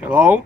Hello?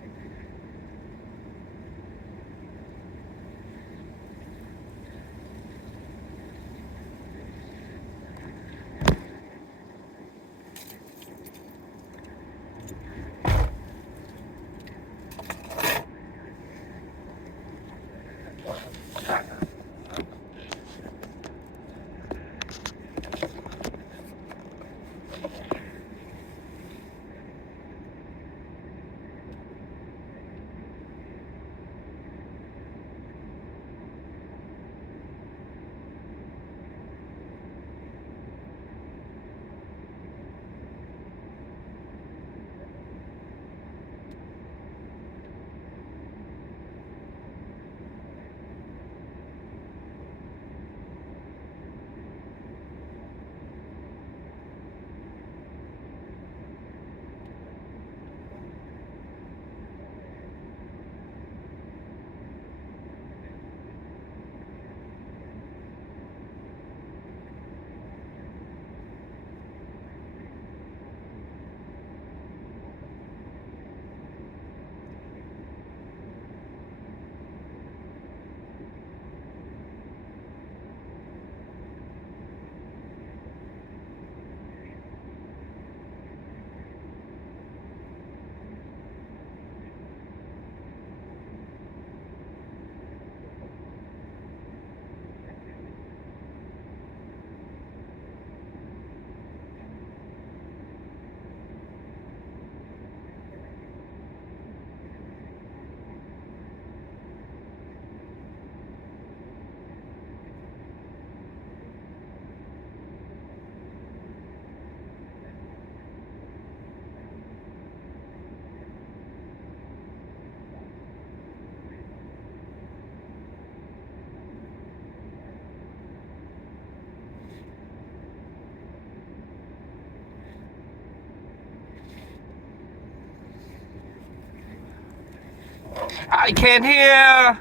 I can't hear.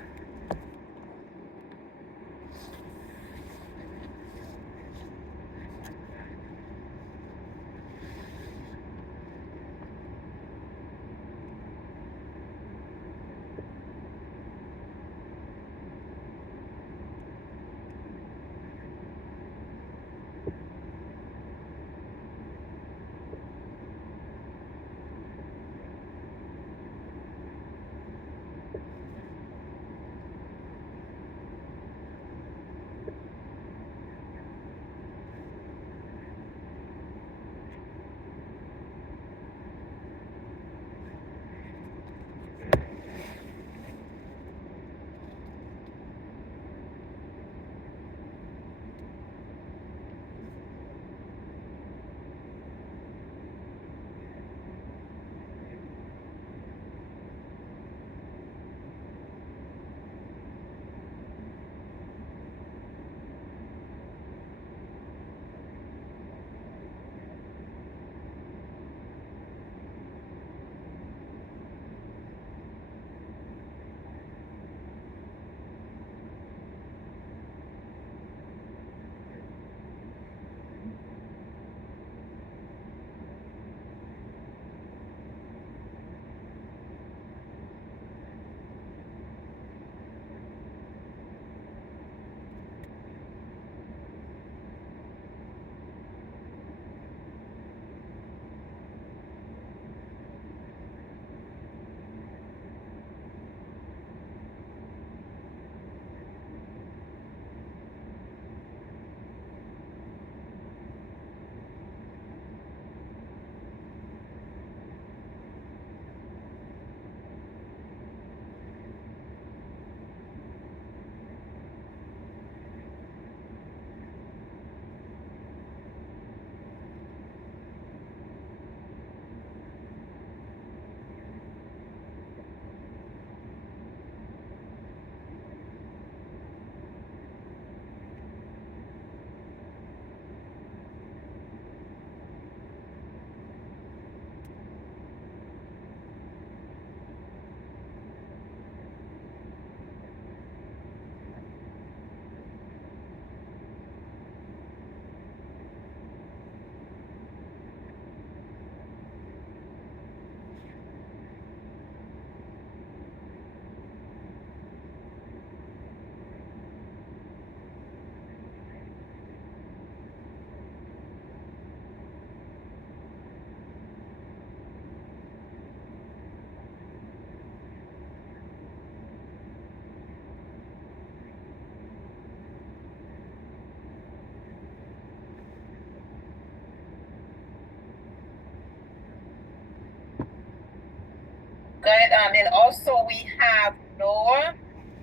Good. And also we have Noah.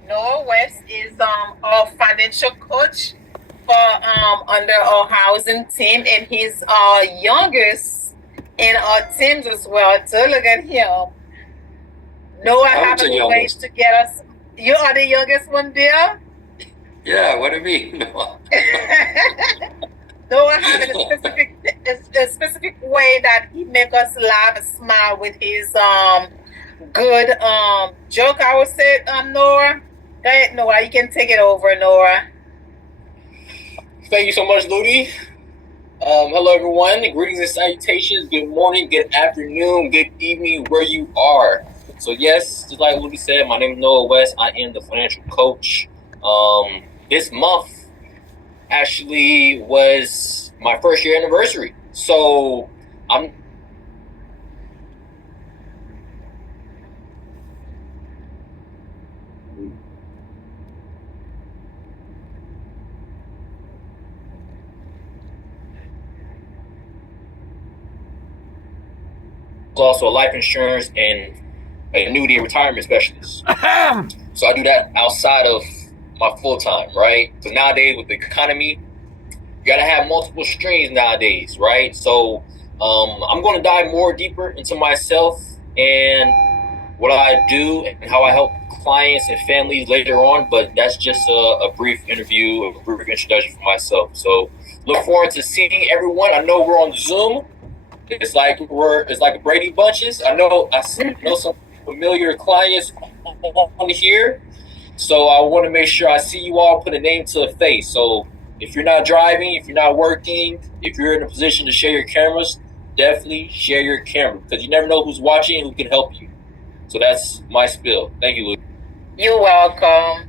Noah West is our financial coach for under our housing team, and he's our youngest in our teams as well. So look at him. Noah having a ways to get us. You are the youngest one there? Yeah, what do you mean? Noah having a specific way that he make us laugh and smile with his good joke, I would say, Noah. Go ahead, Noah. You can take it over, Noah. Thank you so much, Ludi. Hello, everyone. Greetings and salutations. Good morning, good afternoon, good evening, where you are. So, yes, just like Ludi said, my name is Noah West. I am the financial coach. This month actually was my first year anniversary. So, I'm also a life insurance and annuity and retirement specialist. So I do that outside of my full time, right? So nowadays with the economy, you gotta have multiple streams nowadays, right? So I'm going to dive more deeper into myself and what I do and how I help clients and families later on. But that's just a brief interview, a brief introduction for myself. So look forward to seeing everyone. I know we're on Zoom. It's like a Brady Bunches. I know some familiar clients on here. So I want to make sure I see you all, put a name to a face. So if you're not driving, if you're not working, if you're in a position to share your cameras, definitely share your camera because you never know who's watching and who can help you. So that's my spiel. Thank you, Luke. You're welcome.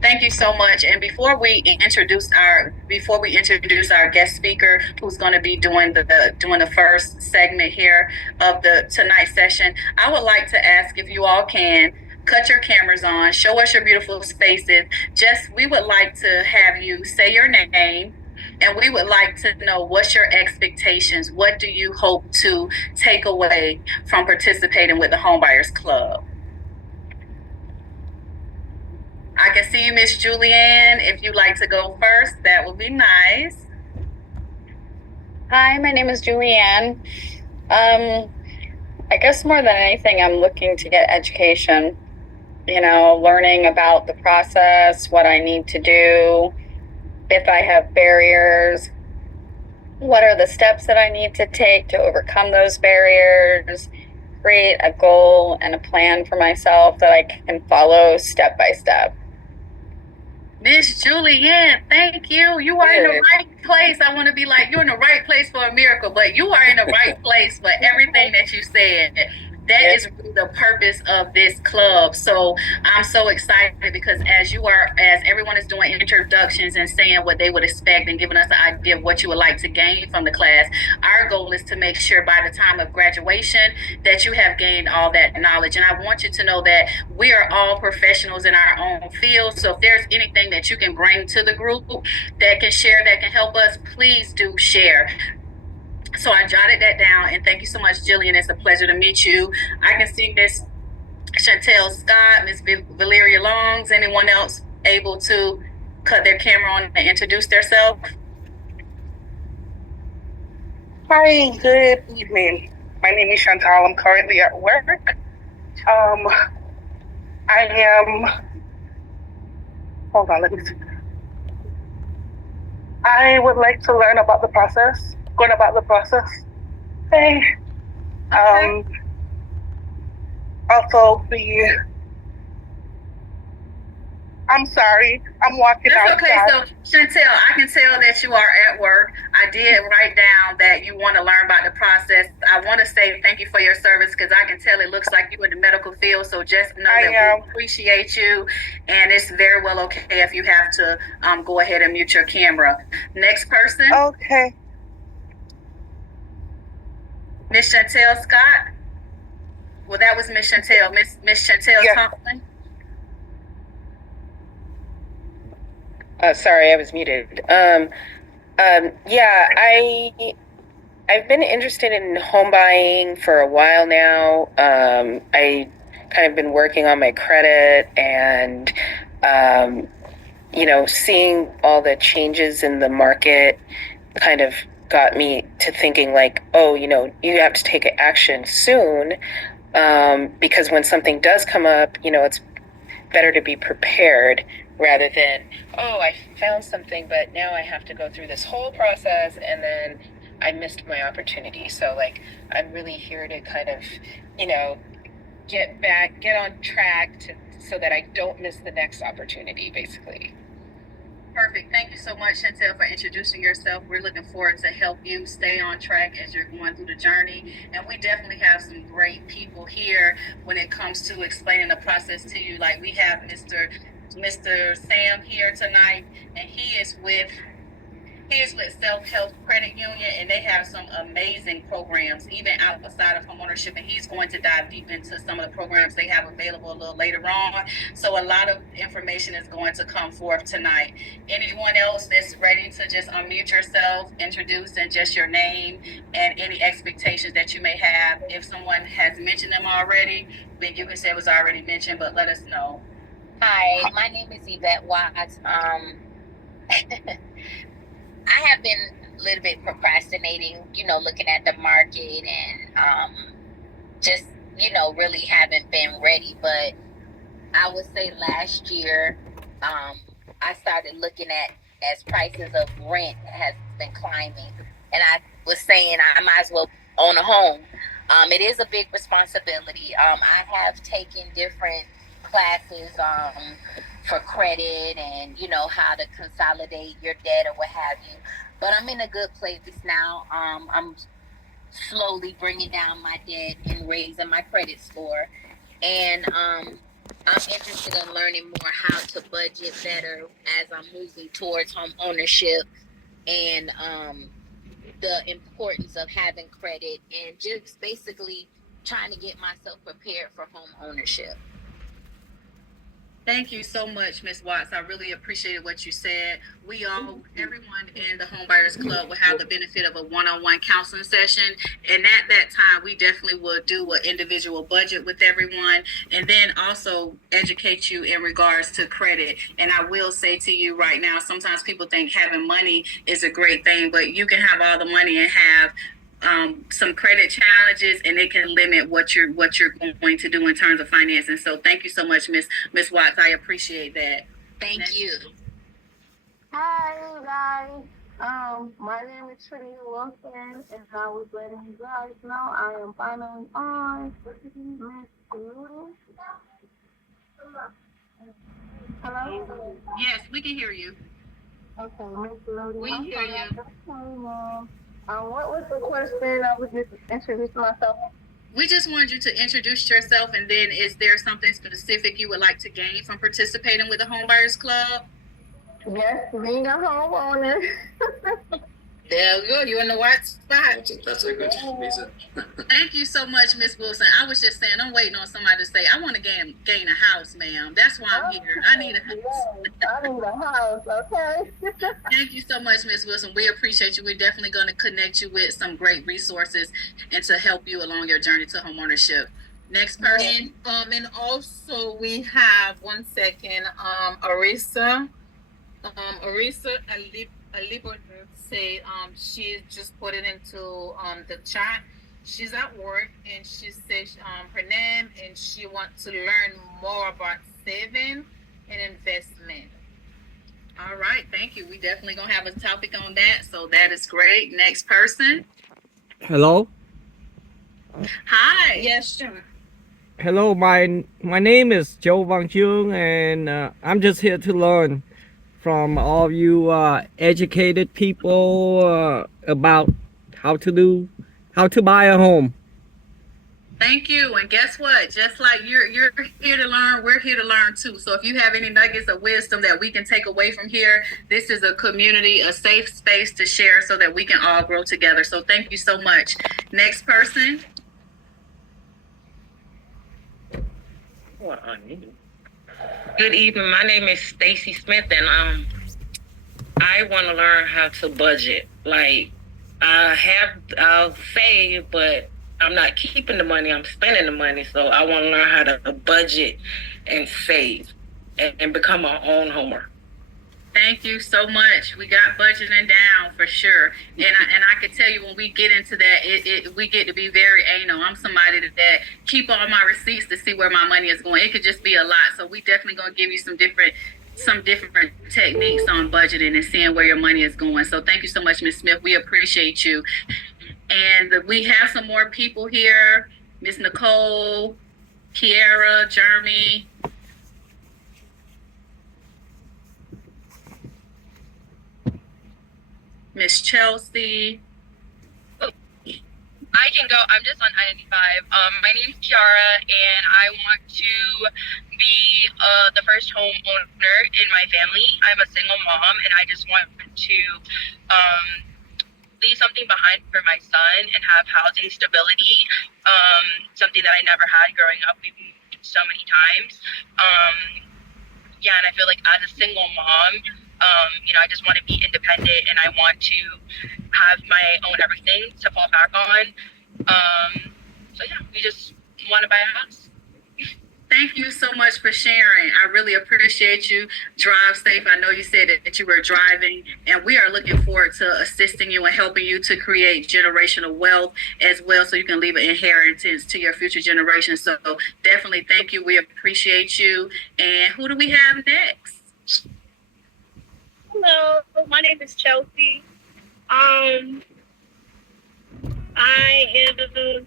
Thank you so much. And before we introduce our guest speaker, who's going to be doing the first segment here of the tonight's session, I would like to ask if you all can cut your cameras on, show us your beautiful faces. We would like to have you say your name, and we would like to know what's your expectations. What do you hope to take away from participating with the Homebuyers Club? I can see you, Miss Julianne. If you'd like to go first, that would be nice. Hi, my name is Julianne. I guess more than anything, I'm looking to get education, learning about the process, what I need to do, if I have barriers, what are the steps that I need to take to overcome those barriers, create a goal and a plan for myself that I can follow step by step. Miss Julianne, thank you. You are in the right place. I want to be like, you're in the right place for a miracle, but you are in the right place for everything that you said. That is really the purpose of this club. So I'm so excited because as everyone is doing introductions and saying what they would expect and giving us an idea of what you would like to gain from the class, our goal is to make sure by the time of graduation that you have gained all that knowledge. And I want you to know that we are all professionals in our own field. So if there's anything that you can bring to the group that can share, that can help us, please do share. So I jotted that down, and thank you so much, Jillian. It's a pleasure to meet you. I can see Miss Chantel Scott, Miss Valeria Longs. Anyone else able to cut their camera on and introduce themselves? Hi, good evening. My name is Chantal. I'm currently at work. Hold on, let me see. I would like to learn about the process, going about the process. Hey. Okay. Also I'm sorry, I'm walking outside. That's okay. So, Chantel, I can tell that you are at work. I did write down that you want to learn about the process. I want to say thank you for your service because I can tell it looks like you're in the medical field. So just know that we appreciate you, and it's very well okay if you have to go ahead and mute your camera. Next person. Okay. Miss Chantel Scott. Well, that was Miss Chantel. Miss Chantel Thompson. Sorry, I was muted. I've been interested in home buying for a while now. I kind of been working on my credit and, seeing all the changes in the market kind of got me to thinking like, you have to take action soon because when something does come up, it's better to be prepared rather than, I found something, but now I have to go through this whole process and then I missed my opportunity. So I'm really here to kind of, get on track so that I don't miss the next opportunity, basically. Perfect. Thank you so much, Chantel, for introducing yourself. We're looking forward to help you stay on track as you're going through the journey. And we definitely have some great people here when it comes to explaining the process to you. Like we have Mr. Sam here tonight, and he is with Self-Help Credit Union, and they have some amazing programs, even outside of homeownership. And he's going to dive deep into some of the programs they have available a little later on. So a lot of information is going to come forth tonight. Anyone else that's ready to just unmute yourself, introduce and just your name and any expectations that you may have. If someone has mentioned them already, then you can say it was already mentioned, but let us know. Hi, my name is Yvette Watts. I have been a little bit procrastinating, looking at the market and just, really haven't been ready. But I would say last year, I started looking at as prices of rent has been climbing. And I was saying I might as well own a home. It is a big responsibility. I have taken different classes for credit and, you know, how to consolidate your debt or what have you. But I'm in a good place now. I'm slowly bringing down my debt and raising my credit score. And I'm interested in learning more how to budget better as I'm moving towards home ownership and the importance of having credit and just basically trying to get myself prepared for home ownership. Thank you so much, Ms. Watts. I really appreciated what you said. Everyone in the Home Buyers Club will have the benefit of a one-on-one counseling session. And at that time, we definitely will do an individual budget with everyone and then also educate you in regards to credit. And I will say to you right now, sometimes people think having money is a great thing, but you can have all the money and have some credit challenges, and it can limit what you're going to do in terms of financing. So thank you so much, Miss Watts. I appreciate that. Thank you. Hi guys. My name is Trinity Wilson, and I was letting you guys know I am finally on Miss Rudy. Hello? Yes, we can hear you. Okay, Miss Rudy. We hear you. What was the question? I was just introducing myself. We just wanted you to introduce yourself, and then is there something specific you would like to gain from participating with the Home Buyers Club? Yes, being a homeowner. There you go. You're in the right spot. That's a good reason. Thank you so much, Miss Wilson. I was just saying, I'm waiting on somebody to say, I want to gain a house, ma'am. That's why I'm here. I need a house. I need a house, okay? Thank you so much, Miss Wilson. We appreciate you. We're definitely going to connect you with some great resources and to help you along your journey to homeownership. Next person. And also we have Arisa. Arisa Aliberton say she just put it into the chat. She's at work and she says her name and she wants to learn more about saving and investment. All right, thank you. We definitely gonna have a topic on that, so that is great. Next person. Hello. Hi. Yes, sure. Hello, my name is Joe Van Jung, and I'm just here to learn from all of you educated people about how to buy a home. Thank you. And guess what? Just like you're here to learn, we're here to learn too. So if you have any nuggets of wisdom that we can take away from here, this is a community, a safe space to share so that we can all grow together. So thank you so much. Next person. Good evening. My name is Stacy Smith, and I want to learn how to budget. Like I'll save, but I'm not keeping the money. I'm spending the money. So I want to learn how to budget and save and become our own homer. Thank you so much. We got budgeting down for sure. And I can tell you when we get into that, we get to be very anal. I'm somebody that keep all my receipts to see where my money is going. It could just be a lot. So we definitely gonna give you some different techniques on budgeting and seeing where your money is going. So thank you so much, Ms. Smith. We appreciate you. And we have some more people here. Miss Nicole, Kiara, Jeremy. Miss Chelsea. I can go. I'm just on I-95. My name's Kiara, and I want to be the first homeowner in my family. I'm a single mom, and I just want to leave something behind for my son and have housing stability. Something that I never had growing up. We've moved so many times. And I feel like as a single mom, I just want to be independent and I want to have my own everything to fall back on. We just want to buy a house. Thank you so much for sharing. I really appreciate you. Drive safe. I know you said that you were driving, and we are looking forward to assisting you and helping you to create generational wealth as well so you can leave an inheritance to your future generations. So definitely thank you. We appreciate you. And who do we have next? Hello, my name is Chelsea. I am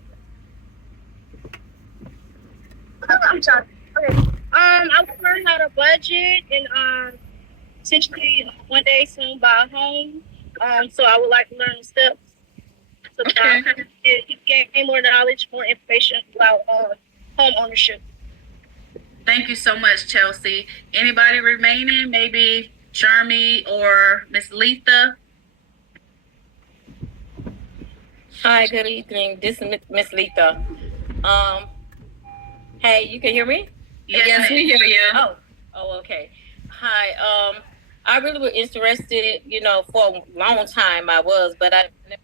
I'm sorry. Okay. I want to learn how to budget and essentially one day soon buy a home. So I would like to learn the steps to buy and gain more knowledge, more information about home ownership. Thank you so much, Chelsea. Anybody remaining? Maybe Jeremy or Miss Letha? Hi, good evening. This is Miss Letha. Hey, you can hear me? Yes, we hear you. Oh, okay. Hi. I really was interested, for a long time I was, but I never.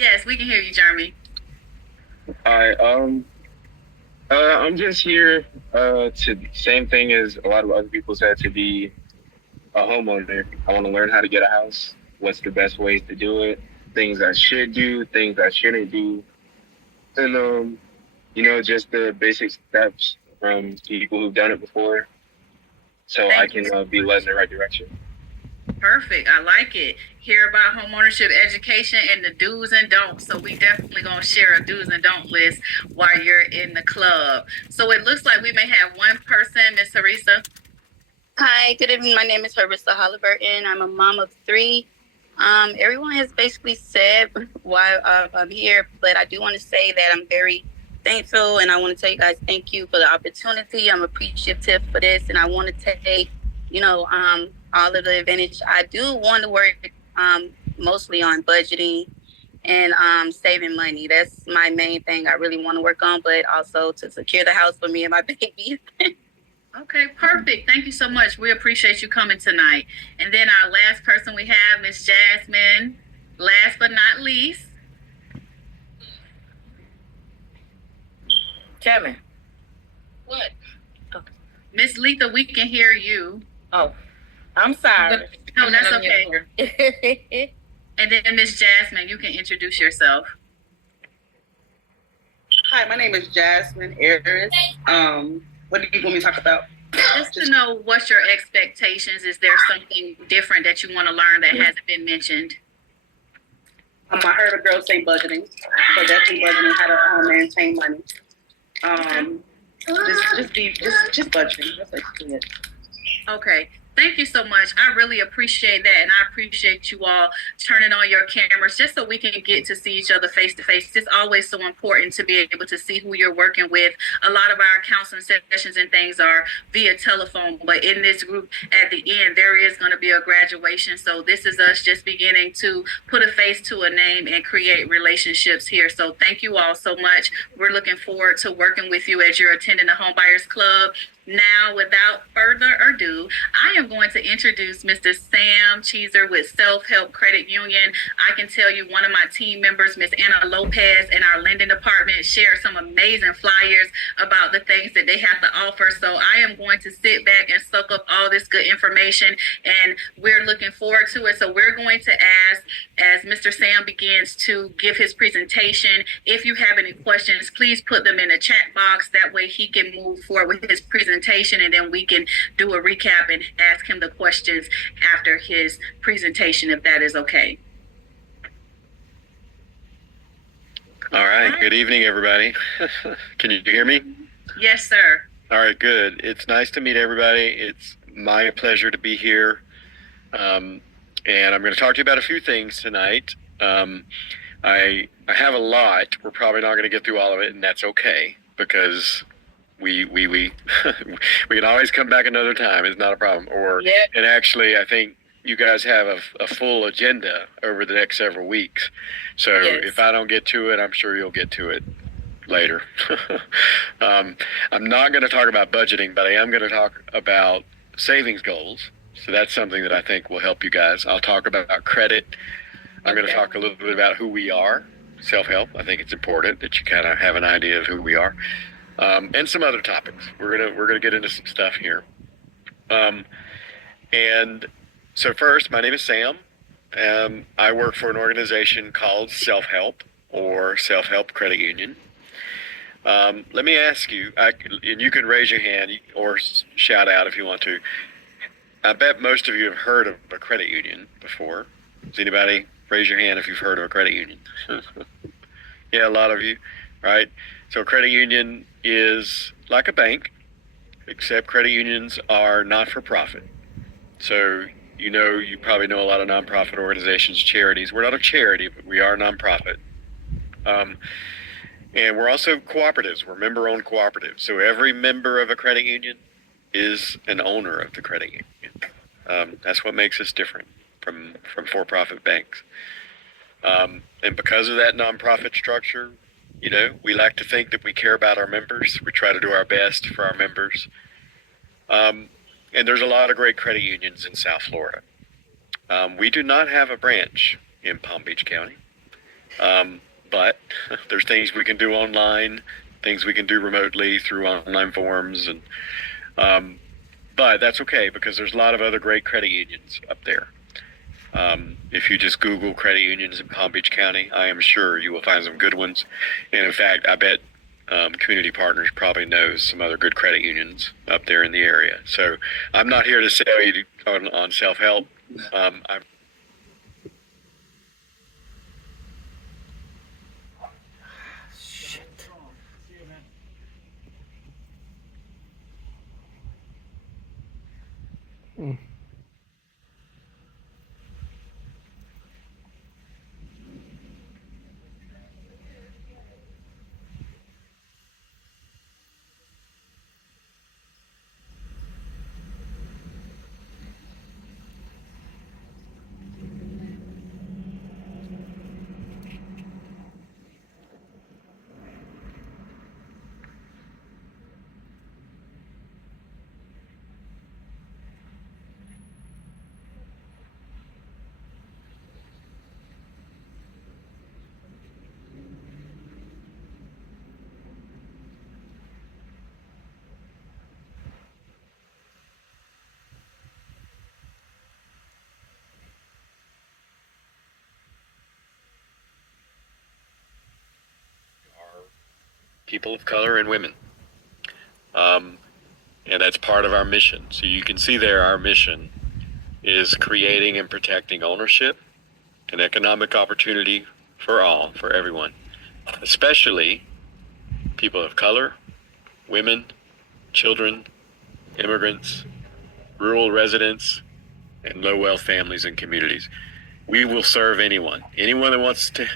Yes, we can hear you, Jeremy. Hi, I'm just here to same thing as a lot of other people said, to be a homeowner. I want to learn how to get a house. What's the best ways to do it? Things I should do, things I shouldn't do, and just the basic steps from people who've done it before, so I can be led in the right direction. Perfect. I like it. Hear about homeownership education and the do's and don'ts. So we definitely gonna share a do's and don't list while you're in the club. So it looks like we may have one person, Miss Harissa. Hi, good evening. My name is Harissa Halliburton. I'm a mom of 3. Everyone has basically said why I'm here, but I do want to say that I'm very thankful, and I want to tell you guys thank you for the opportunity. I'm appreciative for this, and I want to take, all of the advantage. I do want to work mostly on budgeting and saving money. That's my main thing I really want to work on, but also to secure the house for me and my baby. Okay, perfect. Thank you so much. We appreciate you coming tonight. And then our last person we have, Miss Jasmine. Last but not least. Jasmine. What? Okay. Miss Letha, we can hear you. Oh, I'm sorry. No, that's okay. And then Miss Jasmine, you can introduce yourself. Hi, my name is Jasmine Ayers. What do you want me to talk about? Just to know what's your expectations. Is there something different that you want to learn that hasn't been mentioned? I heard a girl say budgeting. So definitely budgeting, how to maintain money. Just budgeting. That's basically it. Okay. Thank you so much. I really appreciate that, and I appreciate you all turning on your cameras just so we can get to see each other face to face. It's always so important to be able to see who you're working with. A lot of our counseling sessions and things are via telephone, but in this group at the end, there is going to be a graduation. So this is us just beginning to put a face to a name and create relationships here. So thank you all so much. We're looking forward to working with you as you're attending the Home Buyers Club. Now, without further ado, I am going to introduce Mr. Sam Cheeser with Self-Help Credit Union. I can tell you one of my team members, Miss Anna Lopez, in our lending department shared some amazing flyers about the things that they have to offer. So I am going to sit back and soak up all this good information, and we're looking forward to it. So we're going to ask, as Mr. Sam begins to give his presentation, if you have any questions, please put them in the chat box. That way he can move forward with his presentation, and then we can do a recap and ask him the questions after his presentation, if that is okay. All right. Good evening, everybody. Can you hear me? Yes, sir. All right, good. It's nice to meet everybody. It's my pleasure to be here. And I'm going to talk to you about a few things tonight. I have a lot. We're probably not going to get through all of it, and that's okay, because we we can always come back another time. It's not a problem. And actually, I think you guys have a full agenda over the next several weeks. So if I don't get to it, I'm sure you'll get to it. later. I'm not going to talk about budgeting, but I am going to talk about savings goals. So that's something that I think will help you guys. I'll talk about credit. I'm going to talk a little bit about who we are, self-help. I think it's important that you kind of have an idea of who we are, and some other topics. We're gonna get into some stuff here. And so first, my name is Sam. I work for an organization called Self-Help, or Self-Help Credit Union. Let me ask you, and you can raise your hand or shout out if you want to. I bet most of you have heard of a credit union before. Does anybody raise your hand if you've heard of a credit union? Yeah, a lot of you, right? So a credit union is like a bank, except credit unions are not for profit. So you probably know a lot of nonprofit organizations, charities. We're not a charity, but we are a nonprofit. And we're also cooperatives. We're member-owned cooperatives. So every member of a credit union is an owner of the credit union. That's what makes us different from for-profit banks. And because of that nonprofit structure, we like to think that we care about our members. We try to do our best for our members. And there's a lot of great credit unions in South Florida. We do not have a branch in Palm Beach County. But there's things we can do online, things we can do remotely through online forms, and but that's okay because there's a lot of other great credit unions up there. If you just Google credit unions in Palm Beach County, I am sure you will find some good ones. And in fact, I bet Community Partners probably knows some other good credit unions up there in the area. So I'm not here to sell you on self-help. I'm people of color and women. And that's part of our mission. So you can see there our mission is creating and protecting ownership and economic opportunity for all, for everyone, especially people of color, women, children, immigrants, rural residents, and low-wealth families and communities. We will serve anyone. Anyone that wants to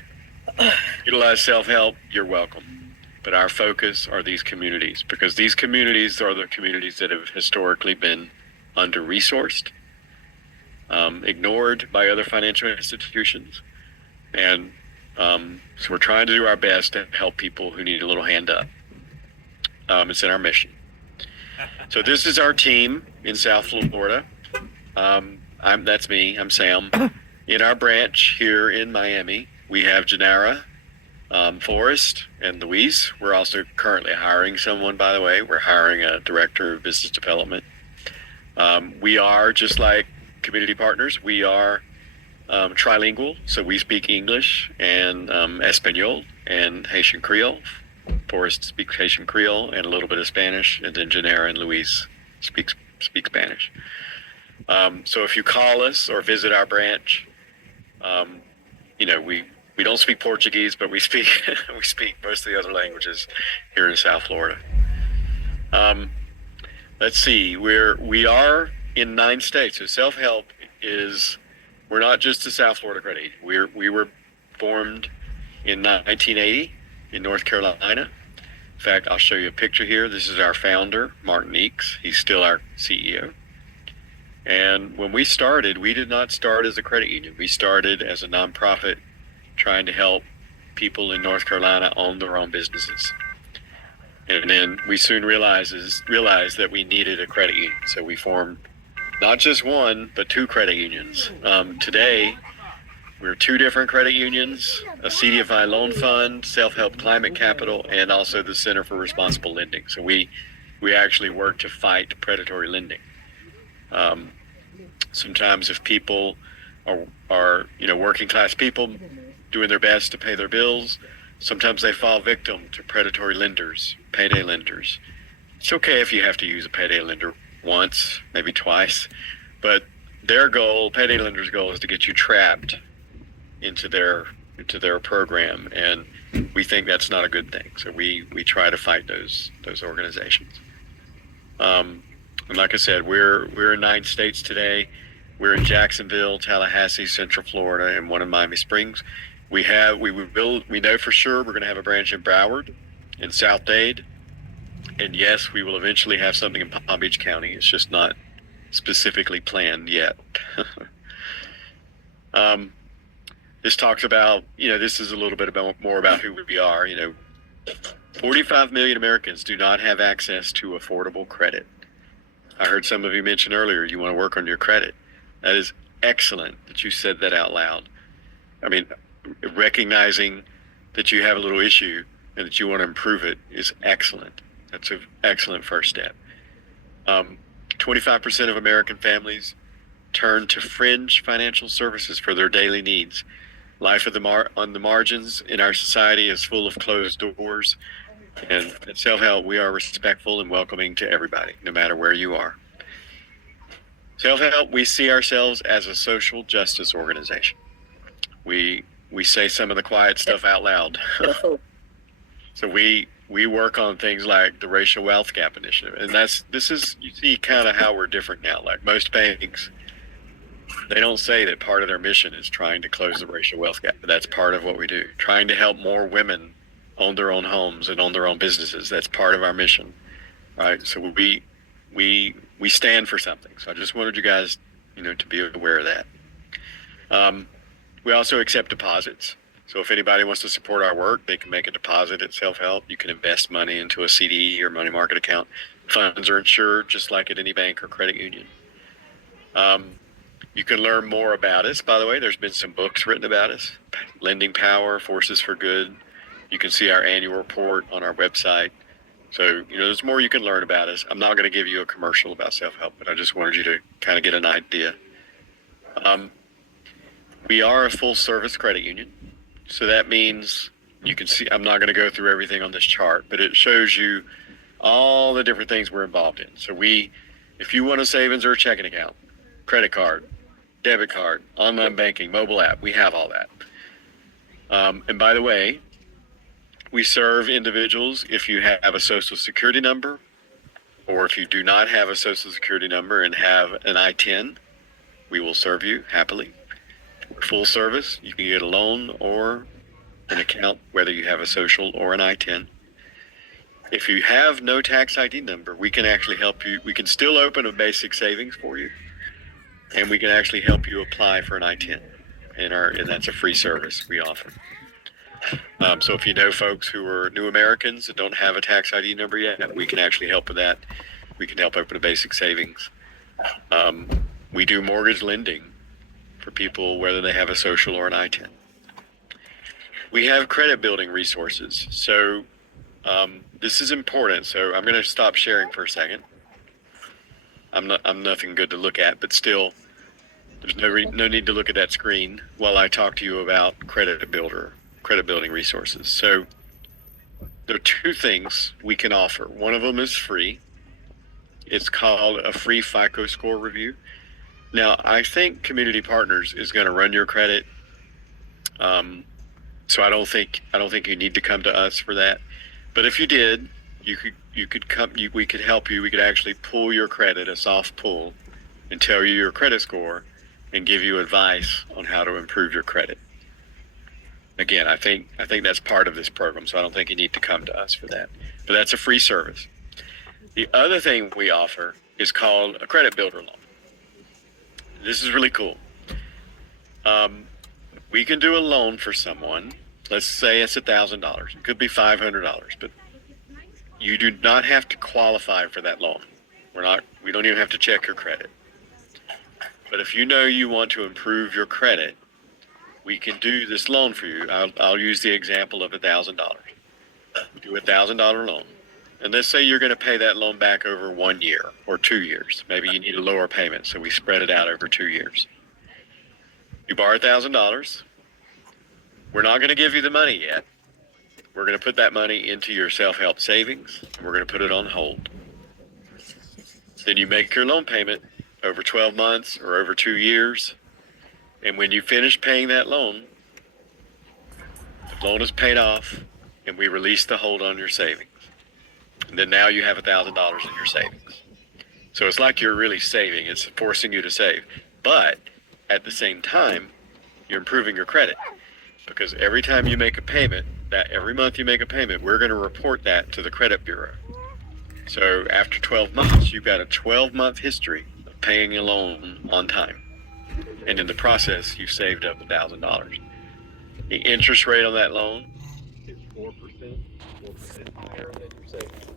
utilize self-help, you're welcome. But our focus are these communities, because these communities are the communities that have historically been under-resourced, ignored by other financial institutions. And so we're trying to do our best to help people who need a little hand up. It's in our mission. So this is our team in South Florida. That's me, I'm Sam. In our branch here in Miami, we have Janara, Forrest, and Luis. We're also currently hiring someone, by the way. We're hiring a director of business development. We are, just like Community Partners, we are trilingual. So we speak English and Espanol and Haitian Creole. Forrest speaks Haitian Creole and a little bit of Spanish, and then Janara and Luis speak Spanish. So if you call us or visit our branch, we don't speak Portuguese, but we speak most of the other languages here in South Florida. Let's see, we are in 9 states. So self-help we're not just a South Florida credit union. We were formed in 1980 in North Carolina. In fact, I'll show you a picture here. This is our founder, Martin Eakes. He's still our CEO. And when we started, we did not start as a credit union. We started as a nonprofit trying to help people in North Carolina own their own businesses. And then we soon realized that we needed a credit union. So we formed not just one, but two credit unions. Today, we're two different credit unions, a CDFI loan fund, Self-Help Climate Capital, and also the Center for Responsible Lending. So we actually work to fight predatory lending. Sometimes if people are working class people doing their best to pay their bills, sometimes they fall victim to predatory lenders, payday lenders. It's okay if you have to use a payday lender once, maybe twice, but payday lenders' goal is to get you trapped into their program, and we think that's not a good thing. So we try to fight those organizations. And like I said, we're in 9 states today. We're in Jacksonville, Tallahassee, Central Florida, and one in Miami Springs. We know for sure we're going to have a branch in Broward, in South Dade, and yes, we will eventually have something in Palm Beach County. It's just not specifically planned yet. This talks about, this is a little bit more about who we are. 45 million Americans do not have access to affordable credit. I heard some of you mention earlier you want to work on your credit. That is excellent that you said that out loud. I mean, recognizing that you have a little issue and that you want to improve it is excellent. That's an excellent first step. 25% of American families turn to fringe financial services for their daily needs. Life on the margins in our society is full of closed doors. And at Self-Help, we are respectful and welcoming to everybody, no matter where you are. Self-Help, we see ourselves as a social justice organization. We say some of the quiet stuff out loud. So we work on things like the Racial Wealth Gap Initiative. And you see kind of how we're different now. Like most banks, they don't say that part of their mission is trying to close the racial wealth gap, but that's part of what we do. Trying to help more women own their own homes and own their own businesses. That's part of our mission, right? So we stand for something. So I just wanted you guys, to be aware of that. We also accept deposits. So if anybody wants to support our work, they can make a deposit at Self-Help. You can invest money into a CD or money market account. Funds are insured just like at any bank or credit union. You can learn more about us. By the way, there's been some books written about us. Lending Power, Forces for Good. You can see our annual report on our website. So, there's more you can learn about us. I'm not going to give you a commercial about Self-Help, but I just wanted you to kind of get an idea. We are a full-service credit union. So that means you can see, I'm not going to go through everything on this chart, but it shows you all the different things we're involved in. So if you want a savings or a checking account, credit card, debit card, online banking, mobile app, we have all that. And by the way, we serve individuals if you have a social security number, or if you do not have a social security number and have an I-10, we will serve you happily. We're full service. You can get a loan or an account, whether you have a social or an I-10. If you have no tax ID number, we can actually help you. We can still open a basic savings for you, and we can actually help you apply for an I-10. And that's a free service we offer. So if you know folks who are new Americans that don't have a tax ID number yet, we can actually help with that. We can help open a basic savings. We do mortgage lending for people, whether they have a social or an I-10. We have credit building resources. So this is important. So I'm going to stop sharing for a second. I'm nothing good to look at, but still, there's no need to look at that screen while I talk to you about credit building resources. So there are two things we can offer. One of them is free. It's called a free FICO score review. Now, I think Community Partners is going to run your credit. So I don't think you need to come to us for that. But if you did, we could help you. We could actually pull your credit, a soft pull, and tell you your credit score and give you advice on how to improve your credit. Again, I think that's part of this program, so I don't think you need to come to us for that. But that's a free service. The other thing we offer is called a credit builder loan. This is really cool. We can do a loan for someone. Let's say it's $1,000. It could be $500, but You do not have to qualify for that loan. We don't even have to check your credit. But if you know you want to improve your credit, we can do this loan for you. I'll use the example of $1,000. Do a $1,000 loan. And let's say you're going to pay that loan back over 1 year or 2 years. Maybe you need a lower payment, so we spread it out over 2 years. You borrow $1,000. We're not going to give you the money yet. We're going to put that money into your self-help savings, and we're going to put it on hold. Then you make your loan payment over 12 months or over 2 years. And when you finish paying that loan, the loan is paid off, and we release the hold on your savings. And then now you have $1,000 in your savings. So it's like you're really saving. It's forcing you to save. But at the same time, you're improving your credit. Because every time you make a payment, every month you make a payment, we're going to report that to the credit bureau. So after 12 months, you've got a 12-month history of paying a loan on time. And in the process, you've saved up $1,000. The interest rate on that loan is 4% higher than your savings.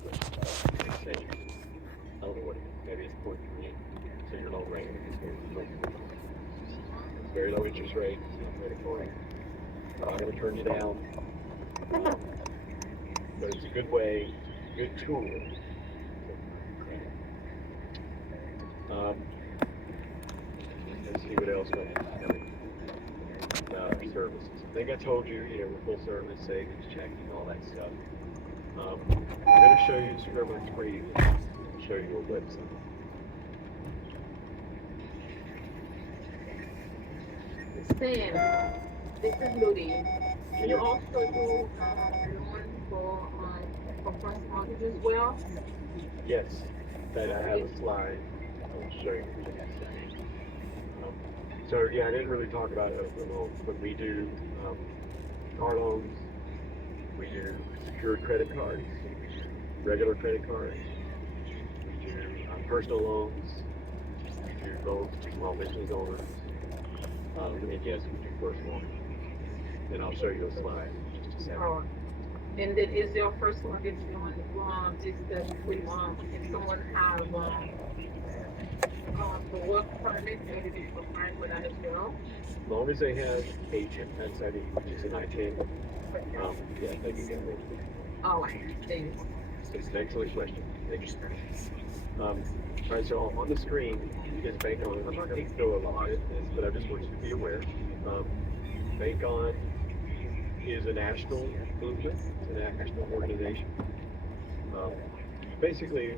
I don't know what it is. Maybe it's 0.38. So your loan rate is 4%. It's very low interest rate. It's not predatory. I'm not going to turn you down. But it's a good way, good tool. Let's see what else we have about our services. I think I told you, we're full service, savings, checking, all that stuff. I'm going to show you this river screen and show you a website. Sam, this is Ludi. You also do loan for first mortgage as well? Yes, that I have a slide. I'll show you. So yeah, I didn't really talk about the loans, but we do car loans, we do secured credit cards, regular credit cards, we do personal loans, we do loans to small business owners, and yes, we do first mortgage. And I'll show you a slide in just a second. And then is your first mortgage on just the if someone have the work permit, maybe they will find with that as well? As long as they have HMS ID, which is an I-10, yeah, they can get it. All right, thanks. It's an excellent question. Thank you. All right, so on the screen is Bank On. I'm not going to go a lot into this, but I just want you to be aware. Bank On is a national movement. It's a national organization. Basically,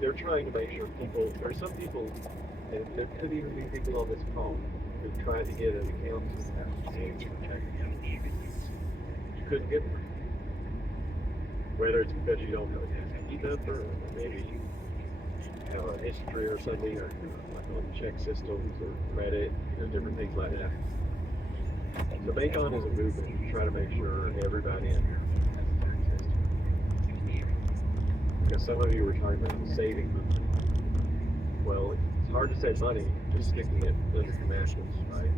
they're trying to make sure people, there are some people, and there could even be people on this call who tried to get an account and checking account. You couldn't get one. Whether it's because you don't have an SAP number, or maybe you have a history or something, or like on check systems or credit, different things like that. So Bank On is a movement to try to make sure everybody in here has access to it. Because some of you were talking about the saving movement. Well, it's hard to save money just sticking it under commercials, right?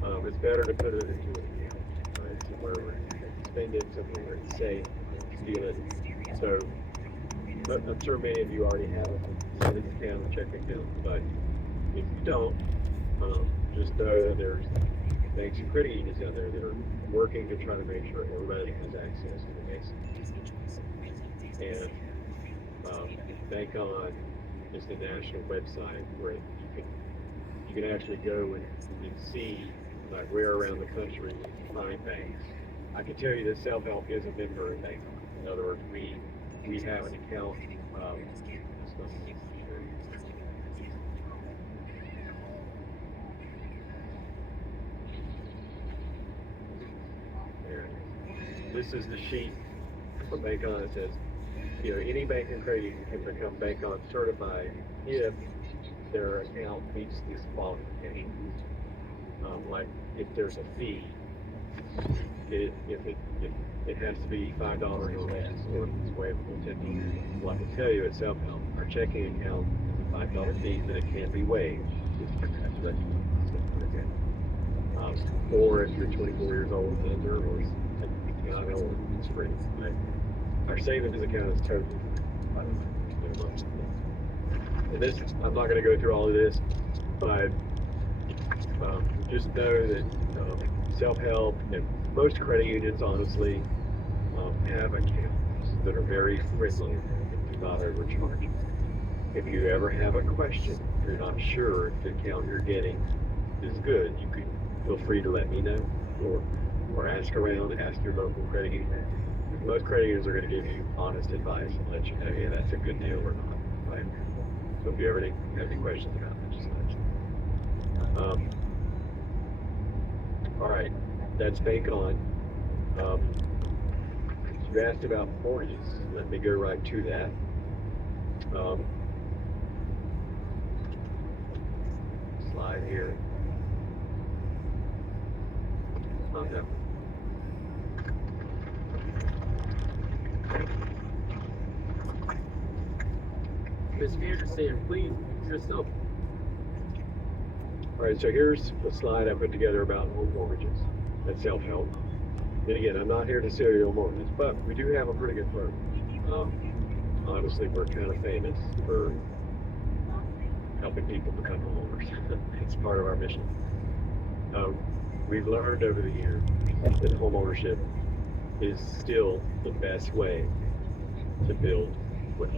So it's better to put it into an account, right? So where we're spend it, something where it's safe, steal it. So I'm sure many of you already have a savings account, a checking account, but if you don't, just know that there's banks and credit unions out there that are working to try to make sure everybody has access to the basics. And Bank On is the national website where you can actually go and see like where around the country you can find banks. I can tell you that Self-Help is a member of Bank On. In other words, we have an account. This is the sheet from Bank On. It says, any bank and credit union can become Bank On certified if their account meets these qualifications. Like if there's a fee, it has to be $5 or less, or it's waivable $10. Well, I can tell you at Self-Help, our checking account is a $5 fee, but it can be waived. Or if you're 24 years old and under, or it's free. Right? our savings account is totally, I don't know, and this, I'm not going to go through all of this, but just know that self-help and most credit unions, honestly, have accounts that are very friendly and do not overcharge. If you ever have a question, if you're not sure if the account you're getting is good, you can feel free to let me know, or ask around, ask your local credit union. Most credit unions are going to give you honest advice and let you know, yeah, that's a good deal or not, right? So if you ever have any questions about it, just let us know. All right, that's Bank On. You asked about mortgages. Let me go right to that. Slide here. Not that one. Ms. Anderson, please introduce yourself. All right, so here's a slide I put together about home mortgages. That's self-help. And again, I'm not here to sell you a mortgage, but we do have a pretty good program. Honestly, we're kind of famous for helping people become homeowners. It's part of our mission. We've learned over the years that homeownership is still the best way to build wealth.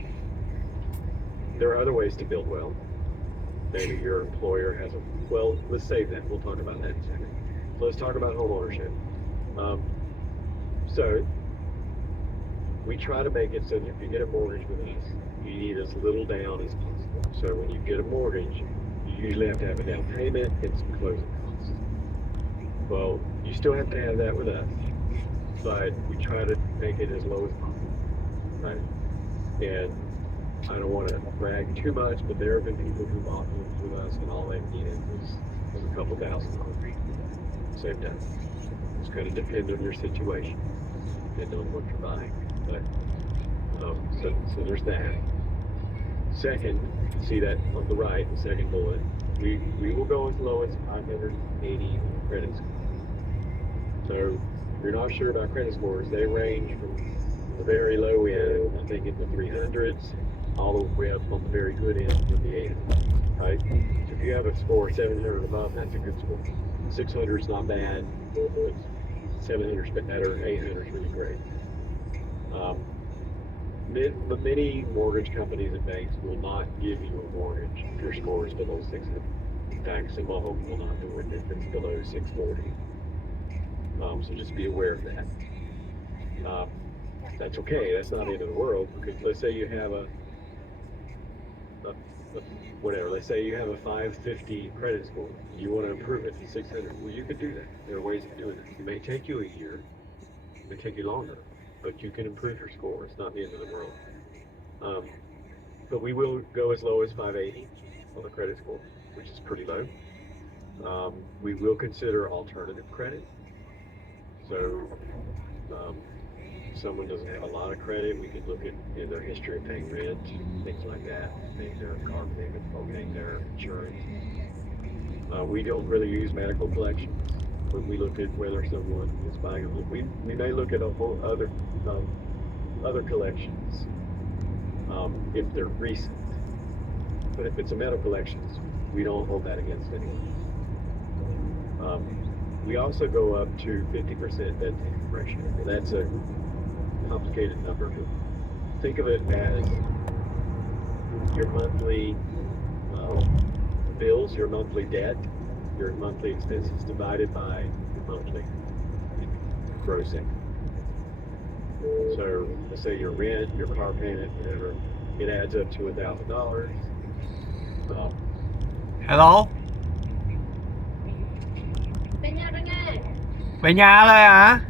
There are other ways to build wealth. Maybe your employer has well, let's save that. We'll talk about that in a second. So let's talk about homeownership. So we try to make it so that if you get a mortgage with us, you need as little down as possible. So when you get a mortgage, you usually have to have a down payment and some closing costs. Well, you still have to have that with us, but we try to make it as low as possible, right? And I don't want to brag too much, but there have been people who bought homes with us, and all they needed was a couple $1,000 saved up. It's going to depend on your situation, depend on what you're buying. But so there's that. Second, see that on the right, the second bullet. We will go as low as 580 credit score. So if you're not sure about credit scores, they range from the very low end, I think in the 300s, all the way up on the very good end in the 800s, right? So if you have a score 700 above, that's a good score. 600 is not bad, 700 is better, 800 is really great. But many mortgage companies and banks will not give you a mortgage if your score is below 600. In fact, some of them will not do it if it's below 640. So just be aware of that. That's okay. That's not the end of the world, because let's say you have whatever. Let's say you have a 550 credit score. You want to improve it to 600. Well, you could do that. There are ways of doing it. It may take you a year. It may take you longer, but you can improve your score. It's not the end of the world. But we will go as low as 580 on the credit score, which is pretty low. We will consider alternative credit. So if someone doesn't have a lot of credit, we could look at their history of paying rent, things like that, paying their car payment, paying their insurance. We don't really use medical collections when we look at whether someone is buying a home. We may look at a whole other collections if they're recent. But if it's a medical collections, we don't hold that against anyone. We also go up to 50% debt to income ratio. That's a complicated number, but think of it as your monthly bills, your monthly debt, your monthly expenses divided by your monthly gross income. So let's say your rent, your car payment, whatever, it adds up to $1,000. Hello? Về nhà đây hả?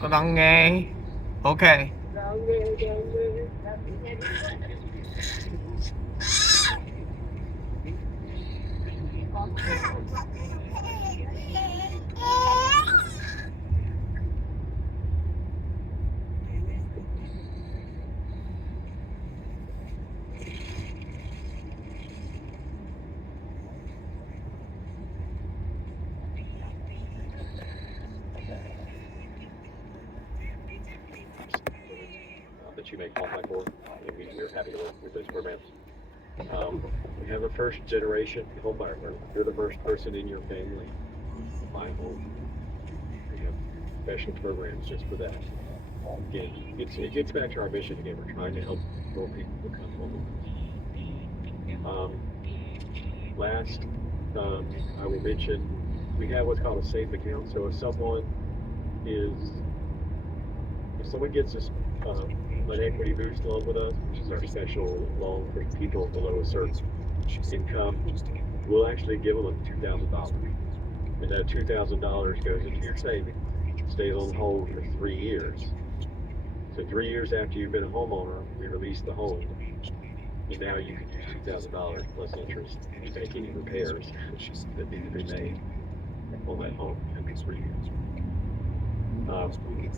Tôi đang nghe. Ok. you may qualify for, and we're happy to work with those programs. We have a first generation home buyer program. You're the first person in your family to buy a home. We have special programs just for that. Again, it gets back to our mission again. We're trying to help more people become homeowners. Last, I will mention we have what's called a safe account. So if someone gets an equity boost loan with us, which is our special loan for people below a certain income, we'll actually give them $2,000. And that $2,000 goes into your savings, stays on hold for 3 years. So 3 years after you've been a homeowner, we release the hold. And now you can use $2,000 plus interest to make any repairs that need to be made on that home every 3 years.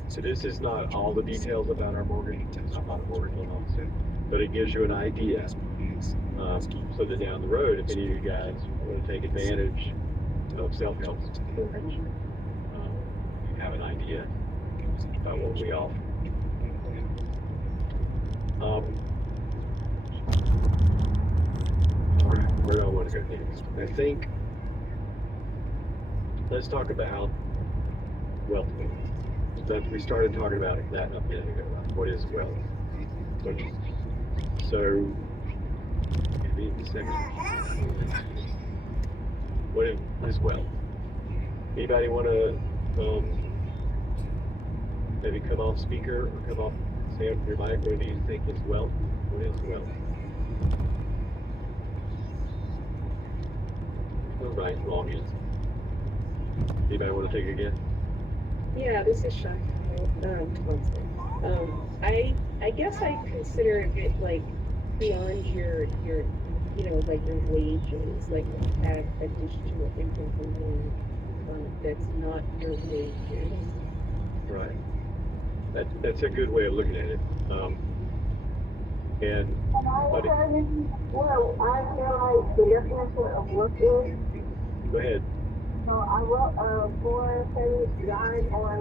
So this is not all the details about our mortgage. I'm not a mortgage loan officer, but it gives you an idea. So that down the road, if any of you guys want to take advantage of self-help mortgage, you have an idea about what we offer. All right, where do I want to go next? I think let's talk about wealth. We started talking about that a minute ago. What is wealth? So, give me a second. What is wealth? Anybody want to maybe come off speaker or come off, say up your mic? What do you think is wealth? What is wealth? No right, wrong answer. Anybody want to take it again? Yeah, this is Sean. I guess I consider it like beyond your like your wages, like add additional income from home that's not your wages. Right. That's a good way of looking at it. And well, I feel like the definition of work is. Go ahead. So I wrote a 4-page guide on,